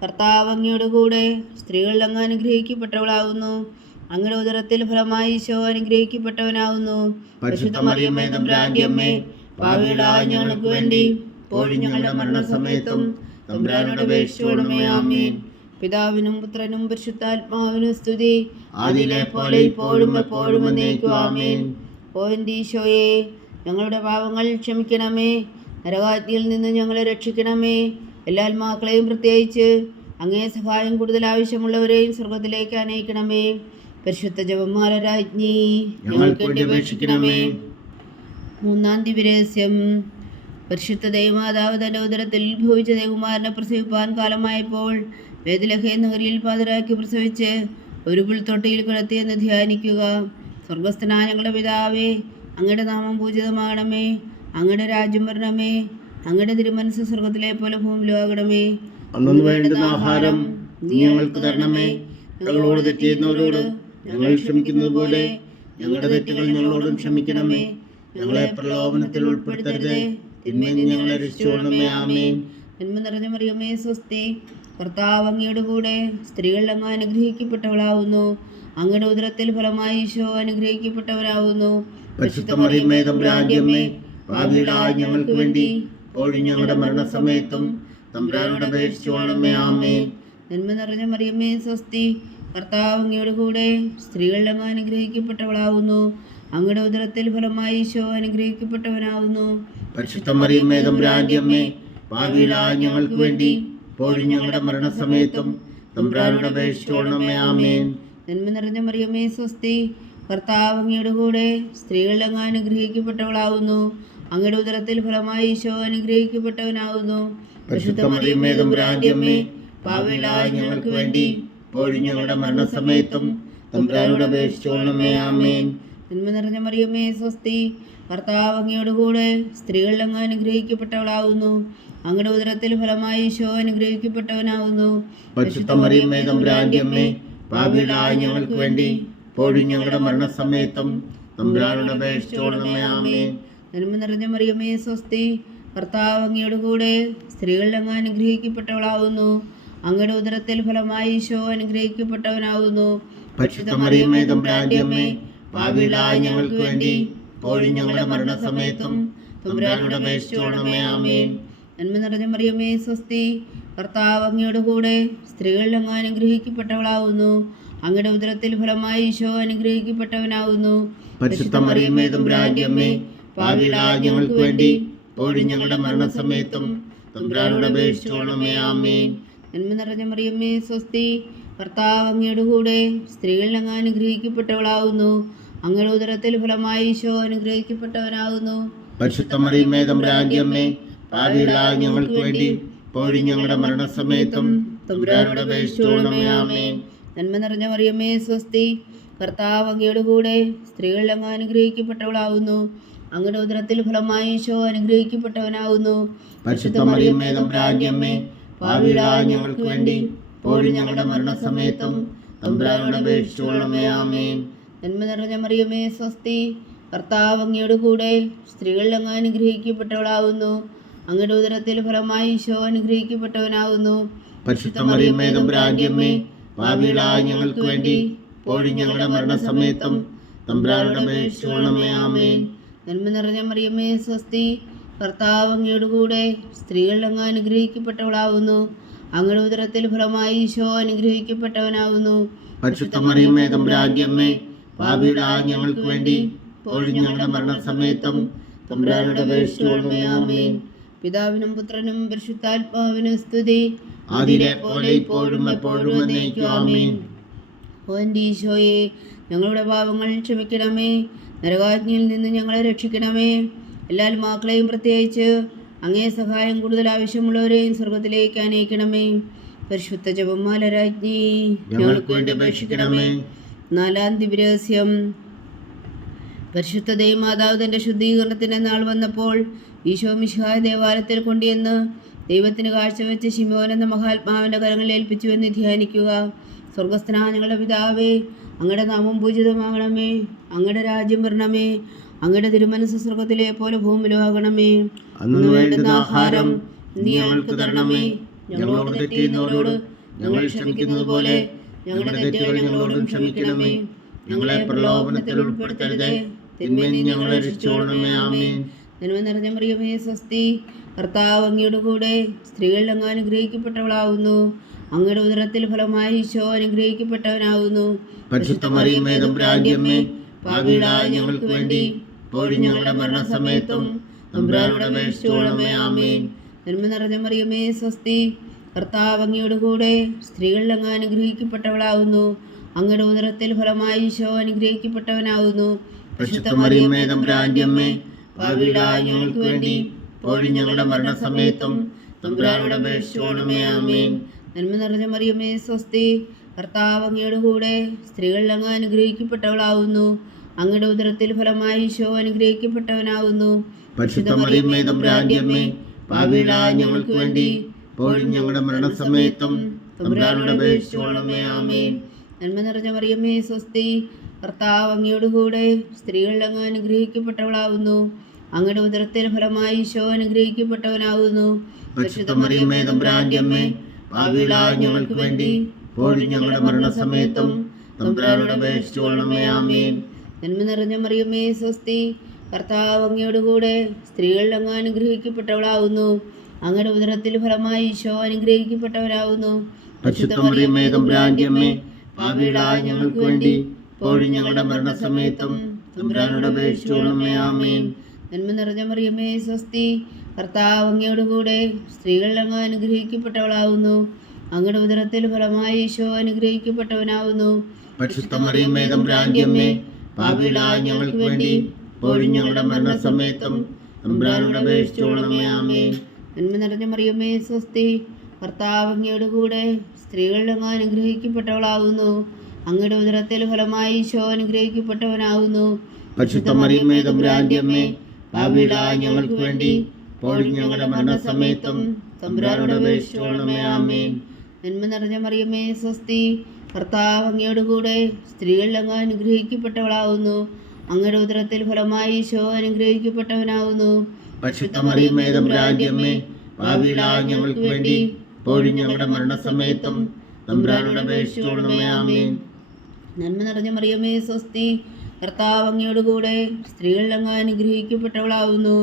കർത്താവ് അങ്ങയോടുകൂടെ സ്ത്രീകൾ അങ്ങ് അനുഗ്രഹിക്കപ്പെട്ടവളാകുന്നു. അങ്ങയുടെ ഉദരത്തിൽ ഫലമായി ഈശോ അനുഗ്രഹിക്കപ്പെട്ടവനാകുന്നു. പരിശുദ്ധ മറിയമേ തമ്പുരാന്റെ അമ്മേ, പാപികളായ ഞങ്ങൾക്ക് വേണ്ടി ഇപ്പോഴും ഞങ്ങളുടെ മരണസമയത്തും തമ്പുരാനോട് അപേക്ഷിച്ചുകൊള്ളണമേ. ആമേൻ. പിതാവിനും പുത്രനും പരിശുദ്ധാത്മാവിനും സ്തുതി, അതിലെ പോലെ ഇപ്പോഴും എപ്പോഴും എന്നേക്കും. ആമേൻ. ഓ എൻ്റെ ഈശോയെ, ഞങ്ങളുടെ പാപങ്ങൾ ക്ഷമിക്കണമേ, നരകാഗ്നിയിൽ നിന്ന് ഞങ്ങളെ രക്ഷിക്കണമേ. എല്ലാ ആത്മാക്കളെയും പ്രത്യേകിച്ച് അങ്ങേ സഹായം കൂടുതൽ ആവശ്യമുള്ളവരെയും സ്വർഗത്തിലേക്ക് അനയിക്കണമേ. പരിശുദ്ധ ജപമാല രാജ്ഞി ഞങ്ങൾക്ക് വേണ്ടി അപേക്ഷിക്കണമേ. മൂന്നാം ദിവ്യരഹസ്യം. പരിശുദ്ധ ദൈവമാതാവ് തൻ്റെ ഉദരത്തിൽ ഉത്ഭവിച്ച ദേവകുമാരനെ പ്രസവിപ്പാൻ കാലമായപ്പോൾ ബേത്ലഹേം നഗരിയിൽ പാതിരാക്കി പ്രസവിച്ച് ഒരു പുൽത്തൊട്ടിയിൽ കിടത്തിയെന്ന് ധ്യാനിക്കുക. സ്വർഗസ്ഥനായ ഞങ്ങളുടെ പിതാവേ, അങ്ങയുടെ നാമം പൂജിതമാകണമേ. അങ്ങയുടെ രാജ്യം വരണമേ. അങ്ങയുടെ തിരുമനസ്സ് സ്വർഗത്തിലെ പോലെ ഭൂമിയിലും ആകണമേ. അന്നു വേണ്ടുന്ന ആഹാരം നീ ഞങ്ങൾക്ക് തരണമേ. ഞങ്ങളോട് തെറ്റ് ചെയ്യുന്നവരോട് ഞങ്ങൾ ക്ഷമിക്കുന്നത് പോലെ ഞങ്ങളുടെ തെറ്റുകൾ ഞങ്ങളോടും ക്ഷമിക്കണമേ. ഞങ്ങളെ പ്രലോഭനത്തിൽ ഉൾപ്പെടുത്തരുതേ, തിന്മയിൽ നിന്ന് ഞങ്ങളെ രക്ഷിച്ചുകൊള്ളണമേ. ആമേൻ. നന്മ നിറഞ്ഞ മറിയമേ സ്വസ്തി, കർത്താവ് അങ്ങയുടെ കൂടെ സ്ത്രീകൾ അങ്ങ് അനുഗ്രഹിക്കപ്പെട്ടവളാവുന്നു. അങ്ങയുടെ ഉദരത്തിൽ ഫലമായി ഈശോ അനുഗ്രഹിക്കപ്പെട്ടവനാവുന്നു. പരിശുദ്ധ മറിയമേ തമ്പുരാന്റെ അമ്മേ, പാപികളായ ഞങ്ങൾക്ക് വേണ്ടി ഇപ്പോഴും ഞങ്ങളുടെ മരണസമയത്തും തമ്പുരാനോട് അപേക്ഷിച്ചുകൊള്ളണമേ. ആമേൻ. നന്മ നിറഞ്ഞ മറിയമേ സ്വസ്തി, കർത്താവ് അങ്ങയുടെ കൂടെ സ്ത്രീകൾ അങ്ങ് അനുഗ്രഹിക്കപ്പെട്ടവളാവുന്നു. അങ്ങയുടെ ഉദരത്തിൽ ഫലമായി ഈശോ അനുഗ്രഹിക്കപ്പെട്ടവനാവുന്നു. പരിശുദ്ധ മറിയമേ തമ്പുരാന്റെ അമ്മേ, പാപികളായ ഞങ്ങൾക്ക് വേണ്ടി ഇപ്പോഴും ഞങ്ങളുടെ മരണസമയത്തും തമ്പുരാനോട് അപേക്ഷിച്ചുകൊള്ളണമേ. ആമേൻ. നന്മ നിറഞ്ഞ മറിയമേ സ്വസ്തി, കർത്താവ് അങ്ങയുടെ കൂടെ സ്ത്രീകൾ അങ്ങ് അനുഗ്രഹിക്കപ്പെട്ടവളാവുന്നു. അങ്ങയുടെ ഉദരത്തിൽ ഫലമായി ഈശോ അനുഗ്രഹിക്കപ്പെട്ടവനാവുന്നു. പരിശുദ്ധ മറിയമേ തമ്പുരാന്റെ അമ്മേ, പാപികളായ ഞങ്ങൾക്ക് വേണ്ടി ഇപ്പോഴും ഞങ്ങളുടെ മരണസമയത്തും തമ്പുരാനോട് അപേക്ഷിച്ചുകൊള്ളണമേ. ആമേൻ. നന്മ നിറഞ്ഞ മറിയമേ സ്വസ്തി, കർത്താവ് അങ്ങയുടെ കൂടെ സ്ത്രീകൾ അങ്ങ് അനുഗ്രഹിക്കപ്പെട്ടവളാവുന്നു. അങ്ങയുടെ ഉദരത്തിൽ ഫലമായി ഈശോ അനുഗ്രഹിക്കപ്പെട്ടവനാവുന്നു. പരിശുദ്ധ മറിയമേ തമ്പുരാന്റെ അമ്മേ, പാപികളായ ഞങ്ങൾക്ക് വേണ്ടി ഇപ്പോഴും ഞങ്ങളുടെ മരണസമയത്തും തമ്പുരാനോട് അപേക്ഷിച്ചുകൊള്ളണമേ. ആമേൻ. നന്മ നിറഞ്ഞ മറിയമേ സ്വസ്തി, കർത്താവ് അങ്ങയുടെ കൂടെ സ്ത്രീകൾ അങ്ങ് അനുഗ്രഹിക്കപ്പെട്ടവളാവുന്നു. അങ്ങയുടെ ഉദരത്തിൽ ഫലമായി ഈശോ അനുഗ്രഹിക്കപ്പെട്ടവനാവുന്നു. പരിശുദ്ധ മറിയമേ തമ്പുരാന്റെ അമ്മേ, പാപികളായ ഞങ്ങൾക്ക് വേണ്ടി ഇപ്പോഴും ഞങ്ങളുടെ മരണസമയത്തും തമ്പുരാനോട് അപേക്ഷിച്ചുകൊള്ളണമേ. ആമേൻ. നന്മ നിറഞ്ഞ മറിയമേ സ്വസ്തി, കർത്താവ് അങ്ങയുടെ കൂടെ സ്ത്രീകൾ അങ്ങ് അനുഗ്രഹിക്കപ്പെട്ടവളാവുന്നു. അങ്ങയുടെ ഉദരത്തിൽ ഫലമായി ഈശോ അനുഗ്രഹിക്കപ്പെട്ടവനാവുന്നു. പരിശുദ്ധ മറിയമേ തമ്പുരാന്റെ അമ്മേ, പാപികളായ ഞങ്ങൾക്ക് വേണ്ടി ഇപ്പോഴും ഞങ്ങളുടെ മരണസമയത്തും തമ്പുരാനോട് അപേക്ഷിച്ചുകൊള്ളണമേ. ആമേൻ. നന്മ നിറഞ്ഞ മറിയമേ സ്വസ്തി, കർത്താവ് അങ്ങയുടെ കൂടെ സ്ത്രീകൾ അങ്ങ് അനുഗ്രഹിക്കപ്പെട്ടവളാവുന്നു. അങ്ങയുടെ ഉദരത്തിൽ ഫലമായി ഈശോ അനുഗ്രഹിക്കപ്പെട്ടവനാകുന്നു. പരിശുദ്ധ മറിയമേ തമ്പുരാന്റെ അമ്മേ, പാപികളായ ഞങ്ങൾക്ക് വേണ്ടി ഇപ്പോഴും ഞങ്ങളുടെ മരണസമയത്തും തമ്പുരാനോട് അപേക്ഷിച്ചുകൊള്ളണമേ. ആമേൻ. നന്മ നിറഞ്ഞ മറിയമേ സ്വസ്തി, കർത്താവ് അങ്ങയുടെ കൂടെ സ്ത്രീകൾ അങ്ങ് അനുഗ്രഹിക്കപ്പെട്ടവളാവുന്നു. അങ്ങയുടെ ഉദരത്തിൽ ഫലമായി ഈശോ അനുഗ്രഹിക്കപ്പെട്ടവനാകുന്നു. പരിശുദ്ധ മറിയമേ തമ്പുരാന്റെ അമ്മേ, പാപികളായ ഞങ്ങൾക്ക് വേണ്ടി ഇപ്പോഴും ഞങ്ങളുടെ മരണസമയത്തും തമ്പുരാനോട് അപേക്ഷിച്ചുകൊള്ളണമേ. ആമേൻ. നന്മ നിറഞ്ഞ മറിയമേ സ്വസ്തി, കർത്താവ് അങ്ങയുടെ കൂടെ സ്ത്രീകൾ അങ്ങ് അനുഗ്രഹിക്കപ്പെട്ടവളാവുന്നു. അങ്ങയുടെ ഉദരത്തിൽ ഫലമായി ഈശോ അനുഗ്രഹിക്കപ്പെട്ടവനാകുന്നു. പരിശുദ്ധ മറിയമേ തമ്പുരാന്റെ അമ്മേ, പാപികളായ ഞങ്ങൾക്ക് വേണ്ടി ഇപ്പോഴും ഞങ്ങളുടെ മരണസമയത്തും തമ്പുരാനോട് അപേക്ഷിച്ചുകൊള്ളണമേ. ആമേൻ. നന്മ നിറഞ്ഞ മറിയമേ സ്വസ്തി, കർത്താവ് അങ്ങയുടെ കൂടെ സ്ത്രീകൾ അങ്ങ് അനുഗ്രഹിക്കപ്പെട്ടവളാവുന്നു. അങ്ങയുടെ ഉദരത്തിൽ ഫലമായി ഈശോ അനുഗ്രഹിക്കപ്പെട്ടവനാകുന്നു. പരിശുദ്ധ മറിയമേ തമ്പുരാന്റെ അമ്മേ, പാപികളായ ഞങ്ങൾക്ക് വേണ്ടി ഇപ്പോഴും ഞങ്ങളുടെ മരണസമയത്തും തമ്പുരാനോട് അപേക്ഷിച്ചുകൊള്ളണമേ. ആമേൻ. പിതാവിനും പുത്രനും പരിശുദ്ധാത്മാവിനും സ്തുതി, അതിലെ പോലെ ഇപ്പോഴും എപ്പോഴും എന്നേക്കും. ആമേൻ. ഓ എൻ്റെ ഈശോയെ, ഞങ്ങളുടെ പാപങ്ങൾ ക്ഷമിക്കണമേ. നരകാജ്ഞയിൽ നിന്ന് ഞങ്ങളെ രക്ഷിക്കണമേ. എല്ലാ ആത്മാക്കളെയും പ്രത്യേകിച്ച് അങ്ങേ സഹായം കൂടുതൽ ആവശ്യമുള്ളവരെയും സ്വർഗത്തിലേക്ക് അനയിക്കണമേ. പരിശുദ്ധ ജപമാല രാജ്ഞി, ഞങ്ങൾക്ക് വേണ്ടി അപേക്ഷിക്കണമേ. 4-ാം ദിവ്യരഹസ്യം. പരിശുദ്ധ ദൈവമാതാവ് തൻ്റെ ശുദ്ധീകരണത്തിൻ്റെ നാൾ വന്നപ്പോൾ ഈശോ മിശിഹായ ദേവാലയത്തിൽ കൊണ്ടുവന്ന് ദൈവത്തിന് കാഴ്ചവെച്ച് ശിമോൻ എന്ന മഹാത്മാവിൻ്റെ കരങ്ങളിൽ ഏൽപ്പിച്ചുവെന്ന് ധ്യാനിക്കുക. സ്വർഗസ്ഥനായ ഞങ്ങളുടെ പിതാവേ, അങ്ങയുടെ നാമം പൂജിതമാകണമേ. അങ്ങയുടെ രാജ്യം വരണമേ. അങ്ങയുടെ തിരുമനസ്സ് സ്വർഗത്തിലെ പോലെ ഭൂമിയിലും ആകണമേ. അന്ന് വേണ്ടുന്ന ആഹാരം നീ ഞങ്ങൾക്ക് തരണമേ. ഞങ്ങളോട് തെറ്റ് ചെയ്യുന്നവരോട് ഞങ്ങൾ ക്ഷമിക്കുന്നത് പോലെ ഞങ്ങളുടെ തെറ്റുകൾ ഞങ്ങളോടും ക്ഷമിക്കണമേ. ഞങ്ങളെ പ്രലോഭനത്തിൽ ഉൾപ്പെടുത്തരുതേ, തിന്മയിൽ നിന്ന് ഞങ്ങളെ രക്ഷിച്ചുകൊള്ളണമേ. ആമേൻ. നന്മ നിറഞ്ഞ മറിയമേ, സ്വസ്തി. കർത്താവ് അങ്ങയുടെ കൂടെ സ്ത്രീകളിൽ അങ്ങ് അനുഗ്രഹിക്കപ്പെട്ടവളാവുന്നു. അങ്ങയുടെ ഉദരത്തിൽ ഫലമായി ഈശോ അനുഗ്രഹിക്കപ്പെട്ടവനാവുന്നു. പരിശുദ്ധ മറിയമേ, തമ്പുരാന്റെ അമ്മേ, പാപികളായ ഞങ്ങൾക്ക് വേണ്ടി ഇപ്പോഴും ഞങ്ങളുടെ മരണസമയത്തും തമ്പുരാനോട് അപേക്ഷിച്ചുകൊള്ളണമേ. ആമേൻ. നന്മ നിറഞ്ഞ മറിയമേ, സ്വസ്തി. കർത്താവ് അങ്ങയുടെ കൂടെ സ്ത്രീകളിൽ അങ്ങ് അനുഗ്രഹിക്കപ്പെട്ടവളാവുന്നു. അങ്ങയുടെ ഉദരത്തിൽ ഫലമായി ഈശോ അനുഗ്രഹിക്കപ്പെട്ടവനാവുന്നു. പരിശുദ്ധ മറിയമേ, തമ്പുരാന്റെ അമ്മേ, പാപികളായ ഞങ്ങൾക്ക് വേണ്ടി ഇപ്പോഴും ഞങ്ങളുടെ മരണസമയത്തും തമ്പുരാനോട് അപേക്ഷിച്ചുകൊള്ളണമേ. ആമേൻ. നന്മ നിറഞ്ഞ മറിയമേ, സ്വസ്തി. കർത്താവ് അങ്ങയുടെ കൂടെ സ്ത്രീകളിൽ അങ്ങ് അനുഗ്രഹിക്കപ്പെട്ടവളാവുന്നു. അങ്ങയുടെ ഉദരത്തിൽ ഫലമായി ഈശോ അനുഗ്രഹിക്കപ്പെട്ടവനാവുന്നു. പരിശുദ്ധ മറിയമേ, തമ്പുരാന്റെ അമ്മേ, പാപികളായ ഞങ്ങൾക്ക് വേണ്ടി ഇപ്പോഴും ഞങ്ങളുടെ മരണസമയത്തും തമ്പുരാനോട് അപേക്ഷിച്ചുകൊള്ളണമേ. ആമേൻ. നന്മ നിറഞ്ഞ മറിയമേ, സ്വസ്തി. കർത്താവ് അങ്ങയുടെ കൂടെ സ്ത്രീകളിൽ അങ്ങ് അനുഗ്രഹിക്കപ്പെട്ടവളാവുന്നു. അങ്ങയുടെ ഉദരത്തിൽ ഫലമായി ഈശോ അനുഗ്രഹിക്കപ്പെട്ടവനാവുന്നു. പരിശുദ്ധ മറിയമേ, തമ്പുരാന്റെ അമ്മേ, പാപികളായ ഞങ്ങൾക്ക് വേണ്ടി ഇപ്പോഴും ഞങ്ങളുടെ മരണസമയത്തും തമ്പുരാനോട് അപേക്ഷിച്ചുകൊള്ളണമേ. ആമേൻ. നന്മ നിറഞ്ഞ മറിയമേ, സ്വസ്തി. കർത്താവ് അങ്ങയുടെ കൂടെ സ്ത്രീകളിൽ അങ്ങ് അനുഗ്രഹിക്കപ്പെട്ടവളാവുന്നു. അങ്ങയുടെ ഉദരത്തിൽ ഫലമായി ഈശോ അനുഗ്രഹിക്കപ്പെട്ടവനാവുന്നു. പരിശുദ്ധ മറിയമേ, തമ്പുരാന്റെ അമ്മേ, പാപികളായ ഞങ്ങൾക്ക് വേണ്ടി ഇപ്പോഴും ഞങ്ങളുടെ മരണസമയത്തും തമ്പുരാനോട് അപേക്ഷിച്ചുകൊള്ളണമേ. ആമേൻ. നന്മ നിറഞ്ഞ മറിയമേ, സ്വസ്തി. കർത്താവ് അങ്ങയുടെ കൂടെ സ്ത്രീകളിൽ അങ്ങ് അനുഗ്രഹിക്കപ്പെട്ടവളാവുന്നു. അങ്ങയുടെ ഉദരത്തിൽ ഫലമായി ഈശോ അനുഗ്രഹിക്കപ്പെട്ടവനാവുന്നു. പരിശുദ്ധ മറിയമേ, തമ്പുരാന്റെ അമ്മേ, പാപികളായ ഞങ്ങൾക്ക് വേണ്ടി ഇപ്പോഴും ഞങ്ങളുടെ മരണസമയത്തും തമ്പുരാനോട് അപേക്ഷിച്ചുകൊള്ളണമേ. ആമേൻ. നന്മ നിറഞ്ഞ മറിയമേ, സ്വസ്തി. കർത്താവ് അങ്ങയുടെ കൂടെ സ്ത്രീകളിൽ അങ്ങ് അനുഗ്രഹിക്കപ്പെട്ടവളാവുന്നു. അങ്ങയുടെ ഉദരത്തിൽ ഫലമായി ഈശോ അനുഗ്രഹിക്കപ്പെട്ടവനാവുന്നു. പരിശുദ്ധ മറിയമേ, തമ്പുരാന്റെ അമ്മേ, പാപികളായ ഞങ്ങൾക്ക് വേണ്ടി ഇപ്പോഴും ഞങ്ങളുടെ മരണസമയത്തും തമ്പുരാനോട് അപേക്ഷിച്ചുകൊള്ളണമേ. ആമേൻ. നന്മ നിറഞ്ഞ മറിയമേ, സ്വസ്തി. കർത്താവ് അങ്ങയുടെ കൂടെ സ്ത്രീകളിൽ അങ്ങ് അനുഗ്രഹിക്കപ്പെട്ടവളാവുന്നു. അങ്ങയുടെ ഉദരത്തിൽ ഫലമായി ഈശോ അനുഗ്രഹിക്കപ്പെട്ടവനാവുന്നു. പരിശുദ്ധ മറിയമേ, തമ്പുരാന്റെ അമ്മേ, പാപികളായ ഞങ്ങൾക്ക് വേണ്ടി ഇപ്പോഴും ഞങ്ങളുടെ മരണസമയത്തും തമ്പുരാനോട് അപേക്ഷിച്ചുകൊള്ളണമേ. ആമേൻ. നന്മ നിറഞ്ഞ മറിയമേ, സ്വസ്തി. കർത്താവ് അങ്ങയുടെ കൂടെ സ്ത്രീകളിൽ അങ്ങ് അനുഗ്രഹിക്കപ്പെട്ടവളാവുന്നു.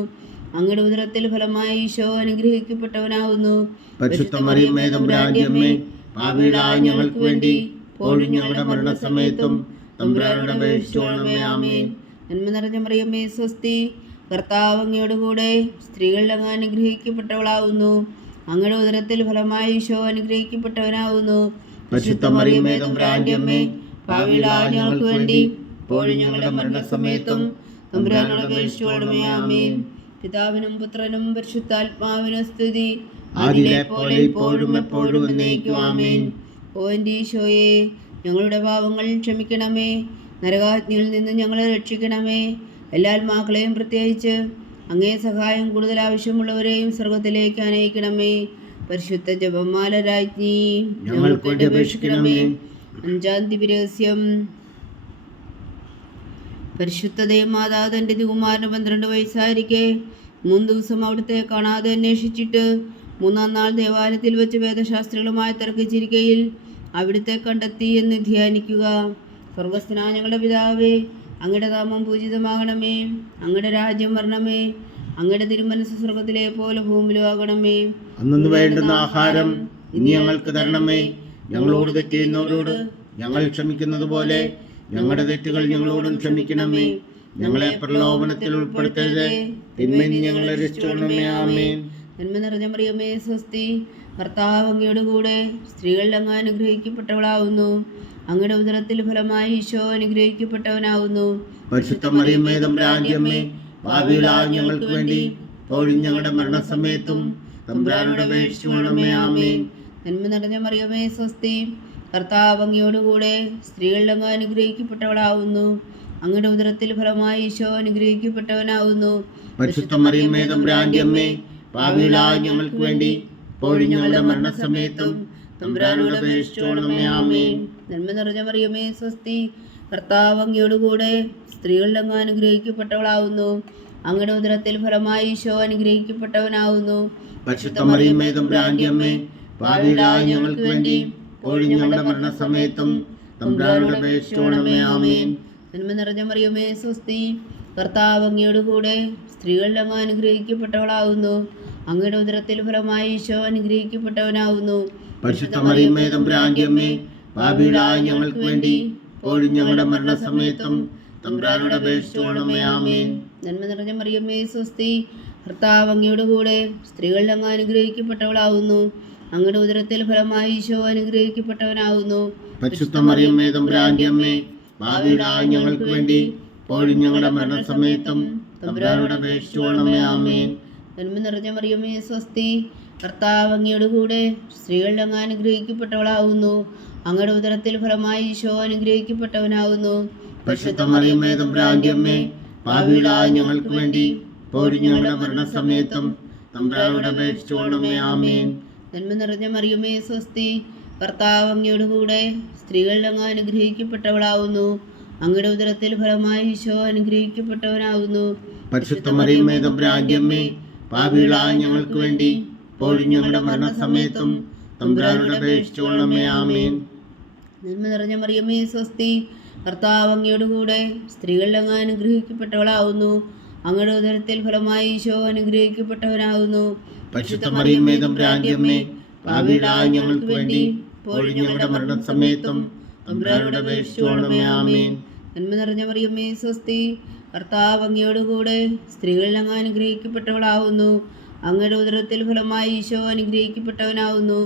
അങ്ങയുടെ ഉദരത്തിൽ ഫലമായി ഈശോ അനുഗ്രഹിക്കപ്പെട്ടവനാവുന്നു. പരിശുദ്ധ മറിയമേ, തമ്പുരാന്റെ അമ്മേ, പാപികളായ ഞങ്ങൾക്ക് വേണ്ടി ഇപ്പോഴും ഞങ്ങളുടെ മരണസമയത്തും തമ്പുരാനോട് അപേക്ഷിച്ചുകൊള്ളണമേ. ആമേൻ. നന്മ നിറഞ്ഞ മറിയമേ, സ്വസ്തി. കർത്താവ് അങ്ങയുടെ കൂടെ സ്ത്രീകളിൽ അങ്ങ് അനുഗ്രഹിക്കപ്പെട്ടവളാവുന്നു. അങ്ങയുടെ ഉദരത്തിൽ ഫലമായി ഈശോ അനുഗ്രഹിക്കപ്പെട്ടവനാവുന്നു. പരിശുദ്ധ മറിയമേ, തമ്പുരാന്റെ അമ്മേ, പാപികളായ ഞങ്ങൾക്ക് വേണ്ടി ഇപ്പോഴും ഞങ്ങളുടെ മരണസമയത്തും തമ്പുരാനോട് അപേക്ഷിച്ചുകൊള്ളണമേ. ആമേൻ. പിതാവിനും പുത്രനും പരിശുദ്ധാത്മാവിനും സ്തുതി, അതിലെ പോലെ ഇപ്പോഴും എപ്പോഴും എന്നേക്കും. ആമേൻ. ഓ എൻ്റെ ഈശോയെ, ഞങ്ങളുടെ പാപങ്ങൾ ക്ഷമിക്കണമേ. നരകാജ്ഞയിൽ നിന്ന് ഞങ്ങളെ രക്ഷിക്കണമേ. എല്ലാ ആത്മാക്കളെയും പ്രത്യേകിച്ച് അങ്ങേ സഹായം കൂടുതൽ ആവശ്യമുള്ളവരെയും സ്വർഗത്തിലേക്ക് അനയിക്കണമേ. പരിശുദ്ധ ജപമാല രാജ്ഞി, ഞങ്ങൾക്ക് വേണ്ടി അപേക്ഷിക്കണമേ. 5-ാം ദിവ്യരഹസ്യം. പരിശുദ്ധ ദൈവമാതാവ് തൻ്റെ തിരുകുമാരന് 12 വയസ്സായിരിക്കെ 3 ദിവസം അവിടുത്തെ കാണാതെ അന്വേഷിച്ചിട്ട് 3-ാം നാൾ ദേവാലയത്തിൽ വെച്ച് വേദശാസ്ത്രികളുമായി തർക്കിച്ചിരിക്കയിൽ അവിടുത്തെ കണ്ടെത്തി എന്ന് ധ്യാനിക്കുക. സ്വർഗസ്ഥനായ ഞങ്ങളുടെ പിതാവേ, അങ്ങയുടെ നാമം പൂജിതമാകണമേ. അങ്ങയുടെ രാജ്യം വരണമേ. അങ്ങയുടെ തിരുമനസ്സ് സ്വർഗത്തിലെ പോലെ ഭൂമിയിലും ആകണമേ. അന്നു വേണ്ടുന്ന ആഹാരം ഇനി ഞങ്ങൾക്ക് തരണമേ. ഞങ്ങളോട് തെറ്റ് ചെയ്യുന്നവരോട് ഞങ്ങൾ ക്ഷമിക്കുന്നത് പോലെ ഞങ്ങളുടെ തെറ്റുകൾ ഞങ്ങളോടും ക്ഷമിക്കണമേ. ഞങ്ങളെ പ്രലോഭനത്തിൽ ഉൾപ്പെടുത്തരുതേ, തിന്മയിൽ ഞങ്ങളെ രക്ഷിച്ചുകൊള്ളണമേ. ആമേൻ. നന്മ നിറഞ്ഞ മറിയമേ സ്വസ്തി, കർത്താവ് അങ്ങയുടെ കൂടെ സ്ത്രീകളിൽ അങ്ങ് അനുഗ്രഹിക്കപ്പെട്ടവളാവുന്നു. അങ്ങയുടെ ഉദരത്തിൽ ഫലമായി ഈശോ അനുഗ്രഹിക്കപ്പെട്ടവനാവുന്നു. പരിശുദ്ധ മറിയമേ തമ്പുരാന്റെ അമ്മേ, പാപികളായ ഞങ്ങൾക്ക് വേണ്ടി ഇപ്പോഴും ഞങ്ങളുടെ മരണസമയത്തും തമ്പുരാനോട് അപേക്ഷിച്ചുകൊള്ളണമേ. ആമേൻ. നന്മ നിറഞ്ഞ മറിയമേ സ്വസ്തി, കർത്താവ് അങ്ങയോട് കൂടെ സ്ത്രീകളിൽ അങ്ങ് അനുഗ്രഹിക്കപ്പെട്ടവളാവുന്നു. അങ്ങയുടെ ഉദരത്തിൽ ഫലമായി ഈശോ അനുഗ്രഹിക്കപ്പെട്ടവനാവുന്നു. പരിശുദ്ധ മറിയമേ തമ്പുരാന്റെ അമ്മേ, പാപികളായ ഞങ്ങൾക്ക് വേണ്ടി ഇപ്പോഴും ഞങ്ങളുടെ മരണസമയത്തും തമ്പുരാനോട് അപേക്ഷിച്ചുകൊള്ളണമേ. ആമേൻ. നന്മ നിറഞ്ഞ മറിയമേ സ്വസ്തി, കർത്താവ് അങ്ങയോട് കൂടെ സ്ത്രീകളിൽ അങ്ങ് അനുഗ്രഹിക്കപ്പെട്ടവളാവുന്നു. അങ്ങയുടെ ഉദരത്തിൽ ഫലമായി ഈശോ അനുഗ്രഹിക്കപ്പെട്ടവനാവുന്നു. പരിശുദ്ധ മറിയമേ തമ്പുരാന്റെ അമ്മേ, പാപികളായ ഞങ്ങൾക്ക് വേണ്ടി ഇപ്പോഴും ഞങ്ങളുടെ മരണസമയത്തും തമ്പുരാനോട് അപേക്ഷിച്ചുകൊള്ളണമേ. ആമേൻ. നന്മ നിറഞ്ഞ മറിയമേ സ്വസ്തി, കർത്താവ് അങ്ങയോട് കൂടെ സ്ത്രീകളിൽ അങ്ങ് അനുഗ്രഹിക്കപ്പെട്ടവളാവുന്നു. അങ്ങയുടെ ഉദരത്തിൽ ഫലമായി ഈശോ അനുഗ്രഹിക്കപ്പെട്ടവനാവുന്നു. പരിശുദ്ധ മറിയമേ തമ്പുരാന്റെ അമ്മേ, പാപികളായ ഞങ്ങൾക്ക് വേണ്ടി ഇപ്പോഴും ഞങ്ങളുടെ മരണസമയത്തും തമ്പുരാനോട് അപേക്ഷിച്ചുകൊള്ളണമേ. ആമേൻ. നന്മ നിറഞ്ഞ മറിയമേ സ്വസ്തി, കർത്താവ് അങ്ങയോട് കൂടെ സ്ത്രീകളിൽ അങ്ങ് അനുഗ്രഹിക്കപ്പെട്ടവളാവുന്നു. അങ്ങയുടെ ഉദരത്തിൽ ഫലമായി ഈശോ അനുഗ്രഹിക്കപ്പെട്ടവനാവുന്നു. പരിശുദ്ധ മറിയമേ തമ്പുരാന്റെ അമ്മേ, പാപികളായ ഞങ്ങൾക്ക് വേണ്ടി ഇപ്പോഴും ഞങ്ങളുടെ മരണസമയത്തും തമ്പുരാനോട് അപേക്ഷിച്ചുകൊള്ളണമേ. ആമേൻ. നന്മ നിറഞ്ഞ മറിയമേ സ്വസ്തി, കർത്താവ് അങ്ങയോട് കൂടെ സ്ത്രീകളിൽ അങ്ങ് അനുഗ്രഹിക്കപ്പെട്ടവളാവുന്നു. അങ്ങയുടെ ഉദരത്തിൽ ഫലമായി ഈശോ അനുഗ്രഹിക്കപ്പെട്ടവനാവുന്നു. പരിശുദ്ധ മറിയമേ തമ്പുരാന്റെ അമ്മേ, പാപികളായ ഞങ്ങൾക്ക് വേണ്ടി ഇപ്പോഴും ഞങ്ങളുടെ മരണസമയത്തും തമ്പുരാനോട് അപേക്ഷിച്ചുകൊള്ളണമേ. ആമേൻ. നന്മ നിറഞ്ഞ മറിയമേ സ്വസ്തി, കർത്താവ് അങ്ങയോട് കൂടെ സ്ത്രീകളിൽ അങ്ങ് അനുഗ്രഹിക്കപ്പെട്ടവളാവുന്നു. അങ്ങയുടെ ഉദരത്തിൽ ഫലമായി ഈശോ അനുഗ്രഹിക്കപ്പെട്ടവനാവുന്നു. പരിശുദ്ധ മറിയമേ തമ്പുരാന്റെ അമ്മേ, പാപികളായ ഞങ്ങൾക്ക് വേണ്ടി ഇപ്പോഴും ഞങ്ങളുടെ മരണസമയത്തും തമ്പുരാനോട് അപേക്ഷിച്ചുകൊള്ളണമേ. ആമേൻ. നന്മ നിറഞ്ഞ മറിയമേ സ്വസ്തി, കർത്താവ് അങ്ങയോട് കൂടെ സ്ത്രീകളിൽ അങ്ങ് അനുഗ്രഹിക്കപ്പെട്ടവളാവുന്നു. അങ്ങയുടെ ഉദരത്തിൽ ഫലമായി ഈശോ അനുഗ്രഹിക്കപ്പെട്ടവനാവുന്നു. പരിശുദ്ധ മറിയമേ തമ്പുരാന്റെ അമ്മേ, പാപികളായ ഞങ്ങൾക്ക് വേണ്ടി ഇപ്പോഴും ഞങ്ങളുടെ മരണസമയത്തും തമ്പുരാനോട് അപേക്ഷിച്ചുകൊള്ളണമേ. ആമേൻ. നന്മ നിറഞ്ഞ മറിയമേ സ്വസ്തി, കർത്താവ് അങ്ങയോട് കൂടെ സ്ത്രീകളിൽ അങ്ങ് അനുഗ്രഹിക്കപ്പെട്ടവളാവുന്നു. അങ്ങയുടെ ഉദരത്തിൽ ഫലമായി ഈശോ അനുഗ്രഹിക്കപ്പെട്ടവനാവുന്നു.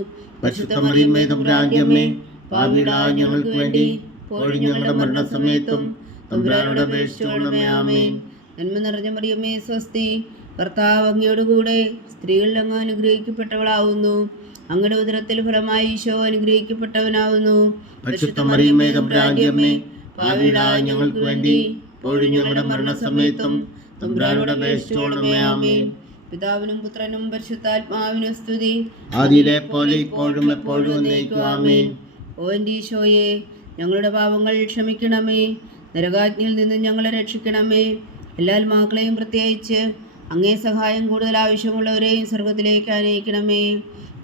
പരിശുദ്ധ മറിയമേ തമ്പുരാന്റെ അമ്മേ, പാപികളായ ഞങ്ങൾക്ക് വേണ്ടി ഇപ്പോഴും ഞങ്ങളുടെ മരണസമയത്തും തമ്പുരാനോട് അപേക്ഷിച്ചുകൊള്ളണമേ. ആമേൻ. നന്മ നിറഞ്ഞ മറിയമേ സ്വസ്തി, കർത്താവ് അങ്ങയോട് കൂടെ സ്ത്രീകളിൽ അങ്ങ് അനുഗ്രഹിക്കപ്പെട്ടവളാവുന്നു. അങ്ങയുടെ ഉദരത്തിൽ ഫലമായി ഈശോ അനുഗ്രഹിക്കപ്പെട്ടവനാവുന്നു. പരിശുദ്ധ മറിയമേ തമ്പുരാന്റെ അമ്മേ, പാപികളായ ഞങ്ങൾക്ക് വേണ്ടി ഇപ്പോഴും ഞങ്ങളുടെ മരണസമയത്തും തമ്പുരാനോട് അപേക്ഷിച്ചുകൊള്ളണമേ. ആമേൻ. പിതാവിനും പുത്രനും പരിശുദ്ധാത്മാവിനും സ്തുതി, ആദിയിലെ പോലെ ഇപ്പോഴും എപ്പോഴും എന്നേക്കും. ആമേൻ. ഓ എൻ്റെ ഈശോയെ, ഞങ്ങളുടെ പാപങ്ങൾ ക്ഷമിക്കണമേ. നരകാജ്ഞയിൽ നിന്ന് ഞങ്ങളെ രക്ഷിക്കണമേ. എല്ലാ ആത്മാക്കളെയും പ്രത്യേകിച്ച് അങ്ങേ സഹായം കൂടുതൽ ആവശ്യമുള്ളവരെയും സ്വർഗത്തിലേക്ക് അനയിക്കണമേ.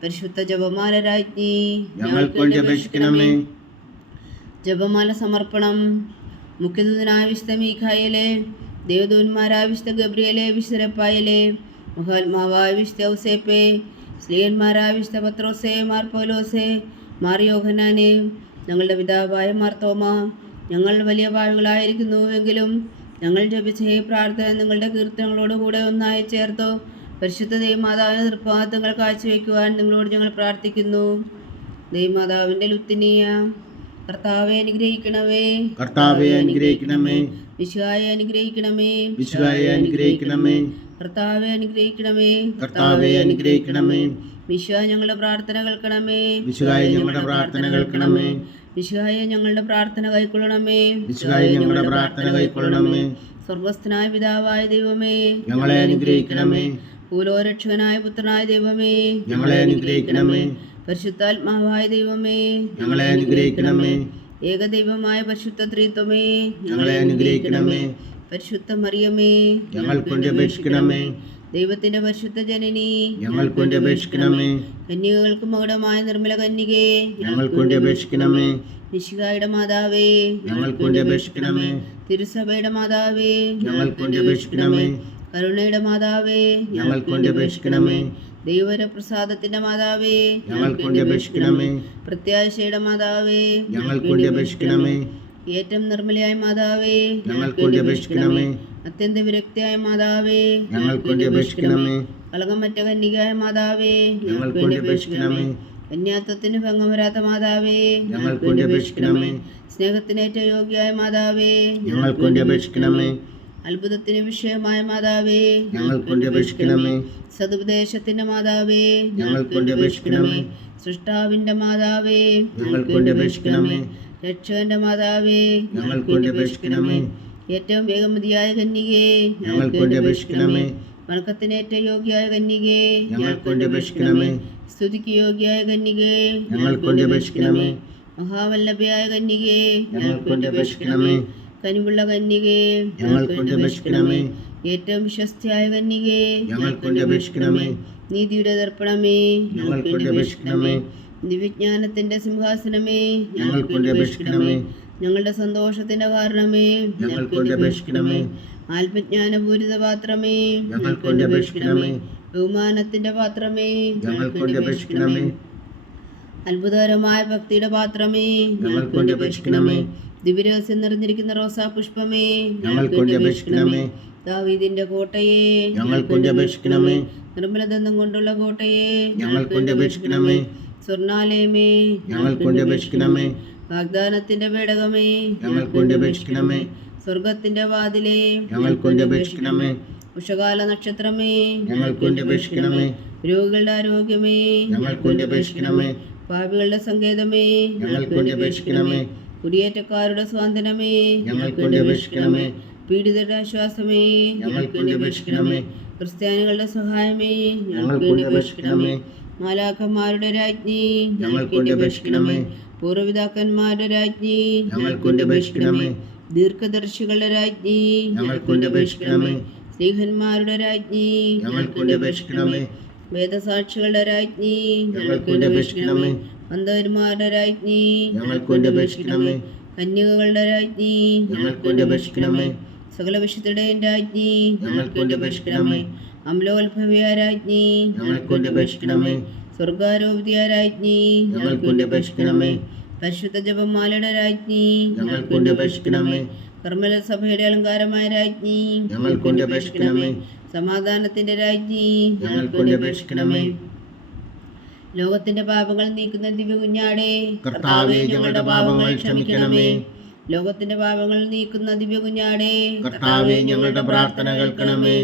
പരിശുദ്ധ ജപമാല രാജ്ഞി, ഞങ്ങൾക്ക് വേണ്ടി അപേക്ഷിക്കണമേ. ജപമാല സമർപ്പണം. മുഖ്യദൂതനായ വിശുദ്ധ മീഖായേലേ, ദേവദൂതന്മാരായ വിശുദ്ധ ഗബ്രിയേലേ, വിശുദ്ധ റഫായേലേ, മഹാത്മാവായ വിശുദ്ധ ഔസേപ്പേ, സ്ലീഹന്മാരായ വിശുദ്ധ പത്രോസേ, മാർ പൗലോസേ, മാർ യോഹന്നാനേ, ഞങ്ങളുടെ പിതാവായ മാർ തോമാ, ഞങ്ങൾ വലിയ പാവികളായിരിക്കുന്നുവെങ്കിലും ഞങ്ങൾ ജപിച്ച ഈ പ്രാർത്ഥന നിങ്ങളുടെ കീർത്തനങ്ങളോടുകൂടെ ഒന്നായി ചേർത്തോ പരിശുദ്ധ ദൈവമാതാവിന്റെ തൃപ്പാദങ്ങൾ കാഴ്ചവെക്കുവാൻ നിങ്ങളോട് ഞങ്ങൾ പ്രാർത്ഥിക്കുന്നു. ദൈവമാതാവിന്റെ ലുത്തിനിയ, കർത്താവെ അനുഗ്രഹിക്കണമേ. കർത്താവെ അനുഗ്രഹിക്കണമേ. വിശുദ്ധായെ അനുഗ്രഹിക്കണമേ. വിശുദ്ധായെ അനുഗ്രഹിക്കണമേ. കർത്താവെ അനുഗ്രഹിക്കണമേ. കർത്താവെ അനുഗ്രഹിക്കണമേ. വിശുദ്ധ ഞങ്ങളുടെ പ്രാർത്ഥന കേൾക്കണമേ. വിശുദ്ധായ ഞങ്ങളുടെ പ്രാർത്ഥന കേൾക്കണമേ. വിശുദ്ധായ ഞങ്ങളുടെ പ്രാർത്ഥന കൈക്കൊള്ളണമേ. വിശുദ്ധായ ഞങ്ങളുടെ പ്രാർത്ഥന കൈക്കൊള്ളണമേ. സ്വർഗസ്ഥനായ പിതാവായ ദൈവമേ, ഞങ്ങളെ അനുഗ്രഹിക്കണമേ. ഭൂലോകരക്ഷകനായ പുത്രനായ ദൈവമേ, ഞങ്ങളെ അനുഗ്രഹിക്കണമേ. പരിശുദ്ധാത്മാവായ ദൈവമേ, ഞങ്ങളെ അനുഗ്രഹിക്കണമേ. ഏകദൈവമായ പരിശുദ്ധ ത്രിത്വമേ, ഞങ്ങളെ അനുഗ്രഹിക്കണമേ. പരിശുദ്ധ മറിയമേ, ഞങ്ങൾക്ക് വേണ്ടി അപേക്ഷിക്കണമേ. ദൈവത്തിന്റെ പരിശുദ്ധ ജനനി, ഞങ്ങൾക്ക് വേണ്ടി അപേക്ഷിക്കണമേ. കന്യകൾക്ക് മകുടമായ നിർമ്മല കന്യകേ, ഞങ്ങൾക്ക് വേണ്ടി അപേക്ഷിക്കണമേ. മിശിഹായുടെ മാതാവേ, ഞങ്ങൾക്ക് വേണ്ടി അപേക്ഷിക്കണമേ. തിരുസഭയുടെ മാതാവേ, ഞങ്ങൾക്ക് വേണ്ടി അപേക്ഷിക്കണമേ. കരുണയുടെ മാതാവേ, ഞങ്ങൾക്ക് വേണ്ടി അപേക്ഷിക്കണമേ. ദൈവപ്രസാദത്തിന്റെ മാതാവേ, ഞങ്ങൾക്ക് വേണ്ടി അപേക്ഷിക്കണമേ. പ്രത്യാശയുടെ മാതാവേ, ഞങ്ങൾക്ക് വേണ്ടി അപേക്ഷിക്കണമേ. ഏറ്റവും നിർമ്മലയായ മാതാവേ, ഞങ്ങൾക്ക് വേണ്ടി അപേക്ഷിക്കണമേ. അത്യന്ത വിരക്തിയായ മാതാവേ, ഞങ്ങൾക്ക് വേണ്ടി അപേക്ഷിക്കണമേ. കളങ്കമറ്റ കന്യകയായ മാതാവേ, ഞങ്ങൾക്ക് വേണ്ടി അപേക്ഷിക്കണമേ. കന്യാത്വത്തിന് ഭംഗം വരാത്ത മാതാവേ, ഞങ്ങൾക്ക് വേണ്ടി അപേക്ഷിക്കണമേ. സ്നേഹത്തിനേറ്റ യോഗ്യയായ മാതാവേ, ഞങ്ങൾക്ക് വേണ്ടി അപേക്ഷിക്കണമേ. അത്ഭുതത്തിന് വിഷയമായ മാതാവേ, ഞങ്ങൾക്ക് വേണ്ടി അപേക്ഷിക്കണമേ. സതുപദേശത്തിന്റെ മാതാവേ, ഞങ്ങൾക്ക് വേണ്ടി അപേക്ഷിക്കണമേ. സൃഷ്ടാവിന്റെ മാതാവേ, ഞങ്ങൾക്ക് വേണ്ടി അപേക്ഷിക്കണമേ. രക്ഷകന്റെ മാതാവേ, ഞങ്ങൾക്ക് വേണ്ടി അപേക്ഷിക്കണമേ. ഏറ്റവും വേഗമതിയായ കന്യകേ, ഞങ്ങൾക്ക് വേണ്ടി അപേക്ഷിക്കണമേ. വണക്കത്തിനേറ്റ യോഗ്യയായ കന്യകേ, ഞങ്ങൾക്ക് വേണ്ടി അപേക്ഷിക്കണമേ. സ്തുതിക്ക് യോഗ്യയായ കന്യകേ, ഞങ്ങൾക്ക് വേണ്ടി അപേക്ഷിക്കണമേ. മഹാവല്ലഭയായ കന്യകേ, ഞങ്ങൾക്ക് വേണ്ടി അപേക്ഷിക്കണമേ. കനിവുള്ള കന്യകേ, ഞങ്ങൾക്ക് വേണ്ടി അപേക്ഷിക്കണമേ. ഏറ്റവും വിശ്വസ്തയായ കന്യകേ, ഞങ്ങൾക്ക് വേണ്ടി അപേക്ഷിക്കണമേ. നീതിയുടെ ദർപ്പണമേ, ഞങ്ങൾക്ക് വേണ്ടി അപേക്ഷിക്കണമേ. ദിവ്യജ്ഞാനത്തിന്റെ സിംഹാസനമേ, ഞങ്ങൾക്ക് വേണ്ടി അപേക്ഷിക്കണമേ. ഞങ്ങളുടെ സന്തോഷത്തിന്റെ കാരണമേ, ഞങ്ങൾക്ക് വേണ്ടി അപേക്ഷിക്കണമേ. ആത്മജ്ഞാനപൂരിത പാത്രമേ, ഞങ്ങൾക്ക് വേണ്ടി അപേക്ഷിക്കണമേ. ബഹുമാനത്തിന്റെ പാത്രമേ, ഞങ്ങൾക്ക് വേണ്ടി അപേക്ഷിക്കണമേ. അത്ഭുതകരമായ ഭക്തിയുടെ പാത്രമേ, ഞങ്ങൾക്ക് വേണ്ടി അപേക്ഷിക്കണമേ. ദിവ്യരഹസ്യം നിറഞ്ഞിരിക്കുന്ന റോസാ പുഷ്പമേ, ഞങ്ങൾക്ക് വേണ്ടി അപേക്ഷിക്കണമേ. ദാവീദിന്റെ കോട്ടയെ, ഞങ്ങൾക്ക് വേണ്ടി അപേക്ഷിക്കണമേ. നിർമ്മലദന്തം കൊണ്ടുള്ള കോട്ടയെ, ഞങ്ങൾക്ക് വേണ്ടി അപേക്ഷിക്കണമേ. സ്വർണാലയമേ, ഞങ്ങൾക്ക് വേണ്ടി അപേക്ഷിക്കണമേ. വാഗ്ദാനത്തിന്റെ പേടകമേ, ഞങ്ങൾക്ക് വേണ്ടി അപേക്ഷിക്കണമേ. സ്വർഗത്തിന്റെ വാതിലേ, ഞങ്ങൾക്ക് വേണ്ടി അപേക്ഷിക്കണമേ. ഉഷകാല നക്ഷത്രമേ, ഞങ്ങൾക്ക് വേണ്ടി അപേക്ഷിക്കണമേ. രോഗികളുടെ ആരോഗ്യമേ, ഞങ്ങൾക്ക് വേണ്ടി അപേക്ഷിക്കണമേ. പാപികളുടെ സങ്കേതമേ, ഞങ്ങൾക്ക് വേണ്ടി അപേക്ഷിക്കണമേ. കുടിയേറ്റക്കാരുടെ സ്വാതന്ത്ര്യമേ, ഞങ്ങൾക്ക് വേണ്ടി അപേക്ഷിക്കണമേ. പീഡിതരുടെ ആശ്വാസമേ, ഞങ്ങൾക്ക് വേണ്ടി അപേക്ഷിക്കണമേ. ക്രിസ്ത്യാനികളുടെ സഹായമേ, ഞങ്ങൾക്ക് വേണ്ടി അപേക്ഷിക്കണമേ. മാലാഖമാരുടെ രാജ്ഞി, ഞങ്ങൾക്ക് വേണ്ടി അപേക്ഷിക്കണമേ. പൂർവ്വപിതാക്കന്മാരുടെ രാജ്ഞി, ഞങ്ങൾക്ക് വേണ്ടി അപേക്ഷിക്കണമേ. ദീർഘദർശികളുടെ രാജ്ഞി, ഞങ്ങൾക്ക് വേണ്ടി അപേക്ഷിക്കണമേ. സ്ത്രീഹന്മാരുടെ രാജ്ഞി, ഞങ്ങൾക്ക് വേണ്ടി അപേക്ഷിക്കണമേ. വേദസാക്ഷികളുടെ രാജ്ഞി, ഞങ്ങൾക്ക് വേണ്ടി അപേക്ഷിക്കണമേ. അന്ധന്മാരുടെ രാജ്ഞി, ഞങ്ങൾക്ക് വേണ്ടി അപേക്ഷിക്കണമേ. കന്യകകളുടെ രാജ്ഞി, ഞങ്ങൾക്ക് വേണ്ടി അപേക്ഷിക്കണമേ. സകല വിശുദ്ധരുടെയും രാജ്ഞി, ഞങ്ങൾക്ക് വേണ്ടി അപേക്ഷിക്കണമേ. അമലോത്ഭവിയ രാജ്ഞി, ഞങ്ങൾക്ക് വേണ്ടി അപേക്ഷിക്കണമേ. സ്വർഗാരോപിതിയ രാജ്ഞി, ഞങ്ങൾക്ക് വേണ്ടി അപേക്ഷിക്കണമേ. പരിശുദ്ധ ജപമാലയുടെ രാജ്ഞി, ഞങ്ങൾക്ക് വേണ്ടി അപേക്ഷിക്കണമേ. കർമ്മല സഭയുടെ അലങ്കാരമായ രാജ്ഞി, ഞങ്ങൾക്ക് വേണ്ടി അപേക്ഷിക്കണമേ. സമാധാനത്തിന്റെ രാജ്ഞി, ഞങ്ങൾക്ക് വേണ്ടി അപേക്ഷിക്കണമേ. ലോകത്തിന്റെ പാപങ്ങൾ നീക്കുന്ന ദിവ്യ കുഞ്ഞാടേ, കർത്താവേ, ഞങ്ങളുടെ പാപങ്ങൾ ക്ഷമിക്കണമേ. ലോകത്തിന്റെ പാപങ്ങൾ നീക്കുന്ന ദിവ്യ കുഞ്ഞാടേ, കർത്താവേ, ഞങ്ങളുടെ പ്രാർത്ഥന കേൾക്കണമേ.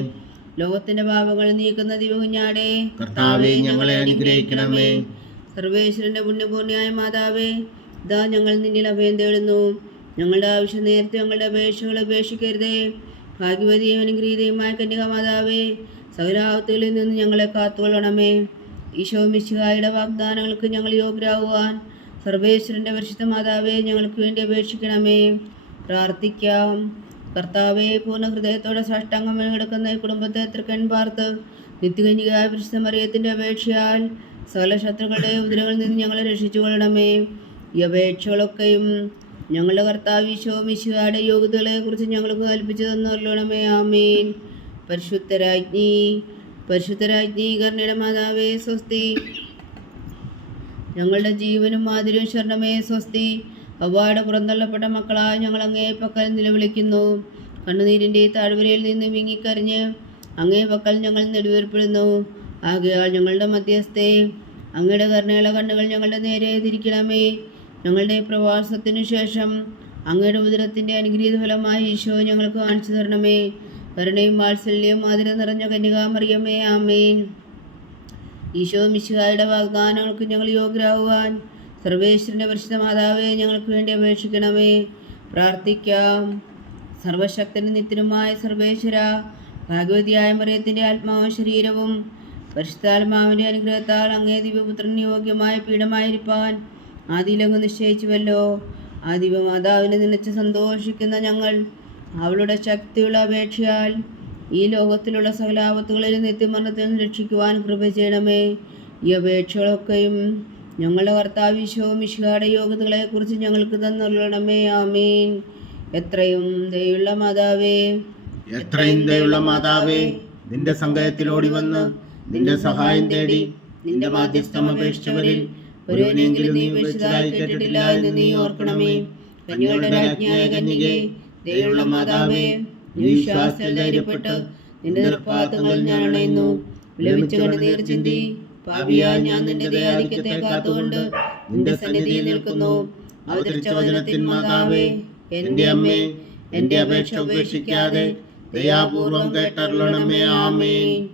ലോകത്തിന്റെ പാപങ്ങൾ നീക്കുന്ന ദിവ്യ കുഞ്ഞാടേ, കർത്താവേ, ഞങ്ങളെ അനുഗ്രഹിക്കണമേ. സർവേശ്വരന്റെ പുണ്യപൂർണ്ണയായ മാതാവേ, ഇതാ ഞങ്ങൾ നിന്നിൽ അഭയം തേടുന്നു. ഞങ്ങളുടെ ആവശ്യം നേരത്തെ ഞങ്ങളുടെ അപേക്ഷകൾ ഉപേക്ഷിക്കരുതേ. ഭാഗ്യവതിയും അനുഗ്രഹീതയുമായ കന്യക മാതാവേ, സകല ആപത്തുകളിൽ നിന്ന് ഞങ്ങളെ കാത്തുകൊള്ളണമേ. ഈശോ മിശിഹായുടെ വാഗ്ദാനങ്ങൾക്ക് ഞങ്ങൾ യോഗ്യരാകുവാൻ സർവേശ്വരന്റെ പരിശുദ്ധ മാതാവേ, ഞങ്ങൾക്ക് വേണ്ടി അപേക്ഷിക്കണമേ. പ്രാർത്ഥിക്കാം. കർത്താവെ, പൂർണ്ണ ഹൃദയത്തോടെ സാഷ്ടാംഗം കിടക്കുന്ന ഈ കുടുംബത്തെ തൃക്കൺ പാർത്ത് നിത്യകന്യകയായ പരിശുദ്ധ മറിയത്തിന്റെ അപേക്ഷയാൽ സകല ശത്രുക്കളുടെ ഉപദ്രവങ്ങളിൽ നിന്ന് ഞങ്ങളെ രക്ഷിച്ചു കൊള്ളണമേ. ഈ അപേക്ഷകളൊക്കെയും ഞങ്ങളുടെ കർത്താവ് ഈശോ മിശിഹായുടെ യോഗ്യതകളെ കുറിച്ച് ഞങ്ങൾക്ക് കൽപ്പിച്ചു തന്നോളണമേ. ആമേൻ. പരിശുദ്ധരാജ്ഞി, പരിശുദ്ധരാജ്ഞി, കരുണയുടെ മാതാവേ, സ്വസ്തി. ഞങ്ങളുടെ ജീവനും മാതിരിയും ശരണമേ, സ്വസ്തി. അവ്വയുടെ പുറന്തള്ളപ്പെട്ട മക്കളായ ഞങ്ങൾ അങ്ങേ പക്കൽ നിലവിളിക്കുന്നു. കണ്ണുനീരിൻ്റെ താഴ്വരയിൽ നിന്ന് വിങ്ങിക്കരഞ്ഞ് അങ്ങേ പക്കൽ ഞങ്ങൾ നെടുവേർപ്പെടുന്നു. ആകയാൽ ഞങ്ങളുടെ മധ്യസ്ഥേ, അങ്ങയുടെ കരുണയുള്ള കണ്ണുകൾ ഞങ്ങളുടെ നേരെ തിരിക്കണമേ. ഞങ്ങളുടെ പ്രവാസത്തിനു ശേഷം അങ്ങയുടെ ഉദരത്തിൻ്റെ അനുഗ്രഹീത ഫലമായി ഈശോ ഞങ്ങൾക്ക് കാണിച്ചു തരണമേ. കരുണയും വാത്സല്യവും ആദരം നിറഞ്ഞ കന്യകാമറിയമേ, ആമേൻ. ഈശോ മിശിഹായുടെ വാഗ്ദാനങ്ങൾക്ക് ഞങ്ങൾ യോഗ്യരാകുവാൻ സർവേശ്വരൻ്റെ പരിശുദ്ധ മാതാവേ, ഞങ്ങൾക്ക് വേണ്ടി അപേക്ഷിക്കണമേ. പ്രാർത്ഥിക്കാം. സർവശക്തനും നിത്യനുമായ സർവേശ്വര, ഭാഗവതിയായ മറിയത്തിൻ്റെ ആത്മാവും ശരീരവും പരിശുദ്ധാത്മാവിൻ്റെ അനുഗ്രഹത്താൽ അങ്ങേ ദിവ്യപുത്രന് യോഗ്യമായ പീഠമായിരിക്കാൻ ആദിയിലങ്ങ് നിശ്ചയിച്ചുവല്ലോ. ആ ദിവ്യമാതാവിനെ നിലച്ച് സന്തോഷിക്കുന്ന ഞങ്ങൾ അവളുടെ ശക്തിയുള്ള അപേക്ഷയാൽ ഈ ലോകത്തിലുള്ള സകല ആപത്തുകളിൽ നിത്യമരണത്തിൽ നിന്ന് രക്ഷിക്കുവാൻ കൃപ ചെയ്യണമേ. ഈ അപേക്ഷകളൊക്കെയും ഞങ്ങളുടെ കർത്താവ് ഈശോ മിശിഹായുടെ യോഗ്യതകളെക്കുറിച്ച് ഞങ്ങൾക്ക് തന്നുള്ളണമേ. ആമേൻ. എത്രയും ദയുള്ള മാതാവേ, എത്രയും ദയുള്ള മാതാവേ, നിന്റെ സങ്കേതത്തിലോടി വന്ന് നിന്റെ സഹായം തേടി നിന്റെ മാധ്യസ്ഥം അപേക്ഷിച്ചവരിൽ ഒരുവനെങ്കിലും നീ ഉപേക്ഷിച്ചതായി കേട്ടിട്ടില്ല എന്ന് നീ ഓർക്കണമേ. കന്യകളുടെ രാജ്ഞിയായ കന്യകേ, ദയുള്ള മാതാവേ, നീ വിശ്വാസത്തിൽ ധൈര്യപ്പെട്ട് നിന്റെ തൃപ്പാദങ്ങളിൽ ഞാൻ അണയുന്നു. വിലപിച്ച കണ്ണുനീർ ചിന്തി പാപിയാ ഞാൻ നിന്റെ ദയാധിക്യത്തെ കാത്തുകൊണ്ട് നിന്റെ സന്നിധിയിൽ നിൽക്കുന്നു. അവതരിച്ച വചനത്തിൻ മാതാവേ, എന്റെ അമ്മേ, എന്റെ അപേക്ഷ ഉപേക്ഷിക്കാതെ ദയാപൂർവം കേട്ടരുളണമേ. ആമേൻ.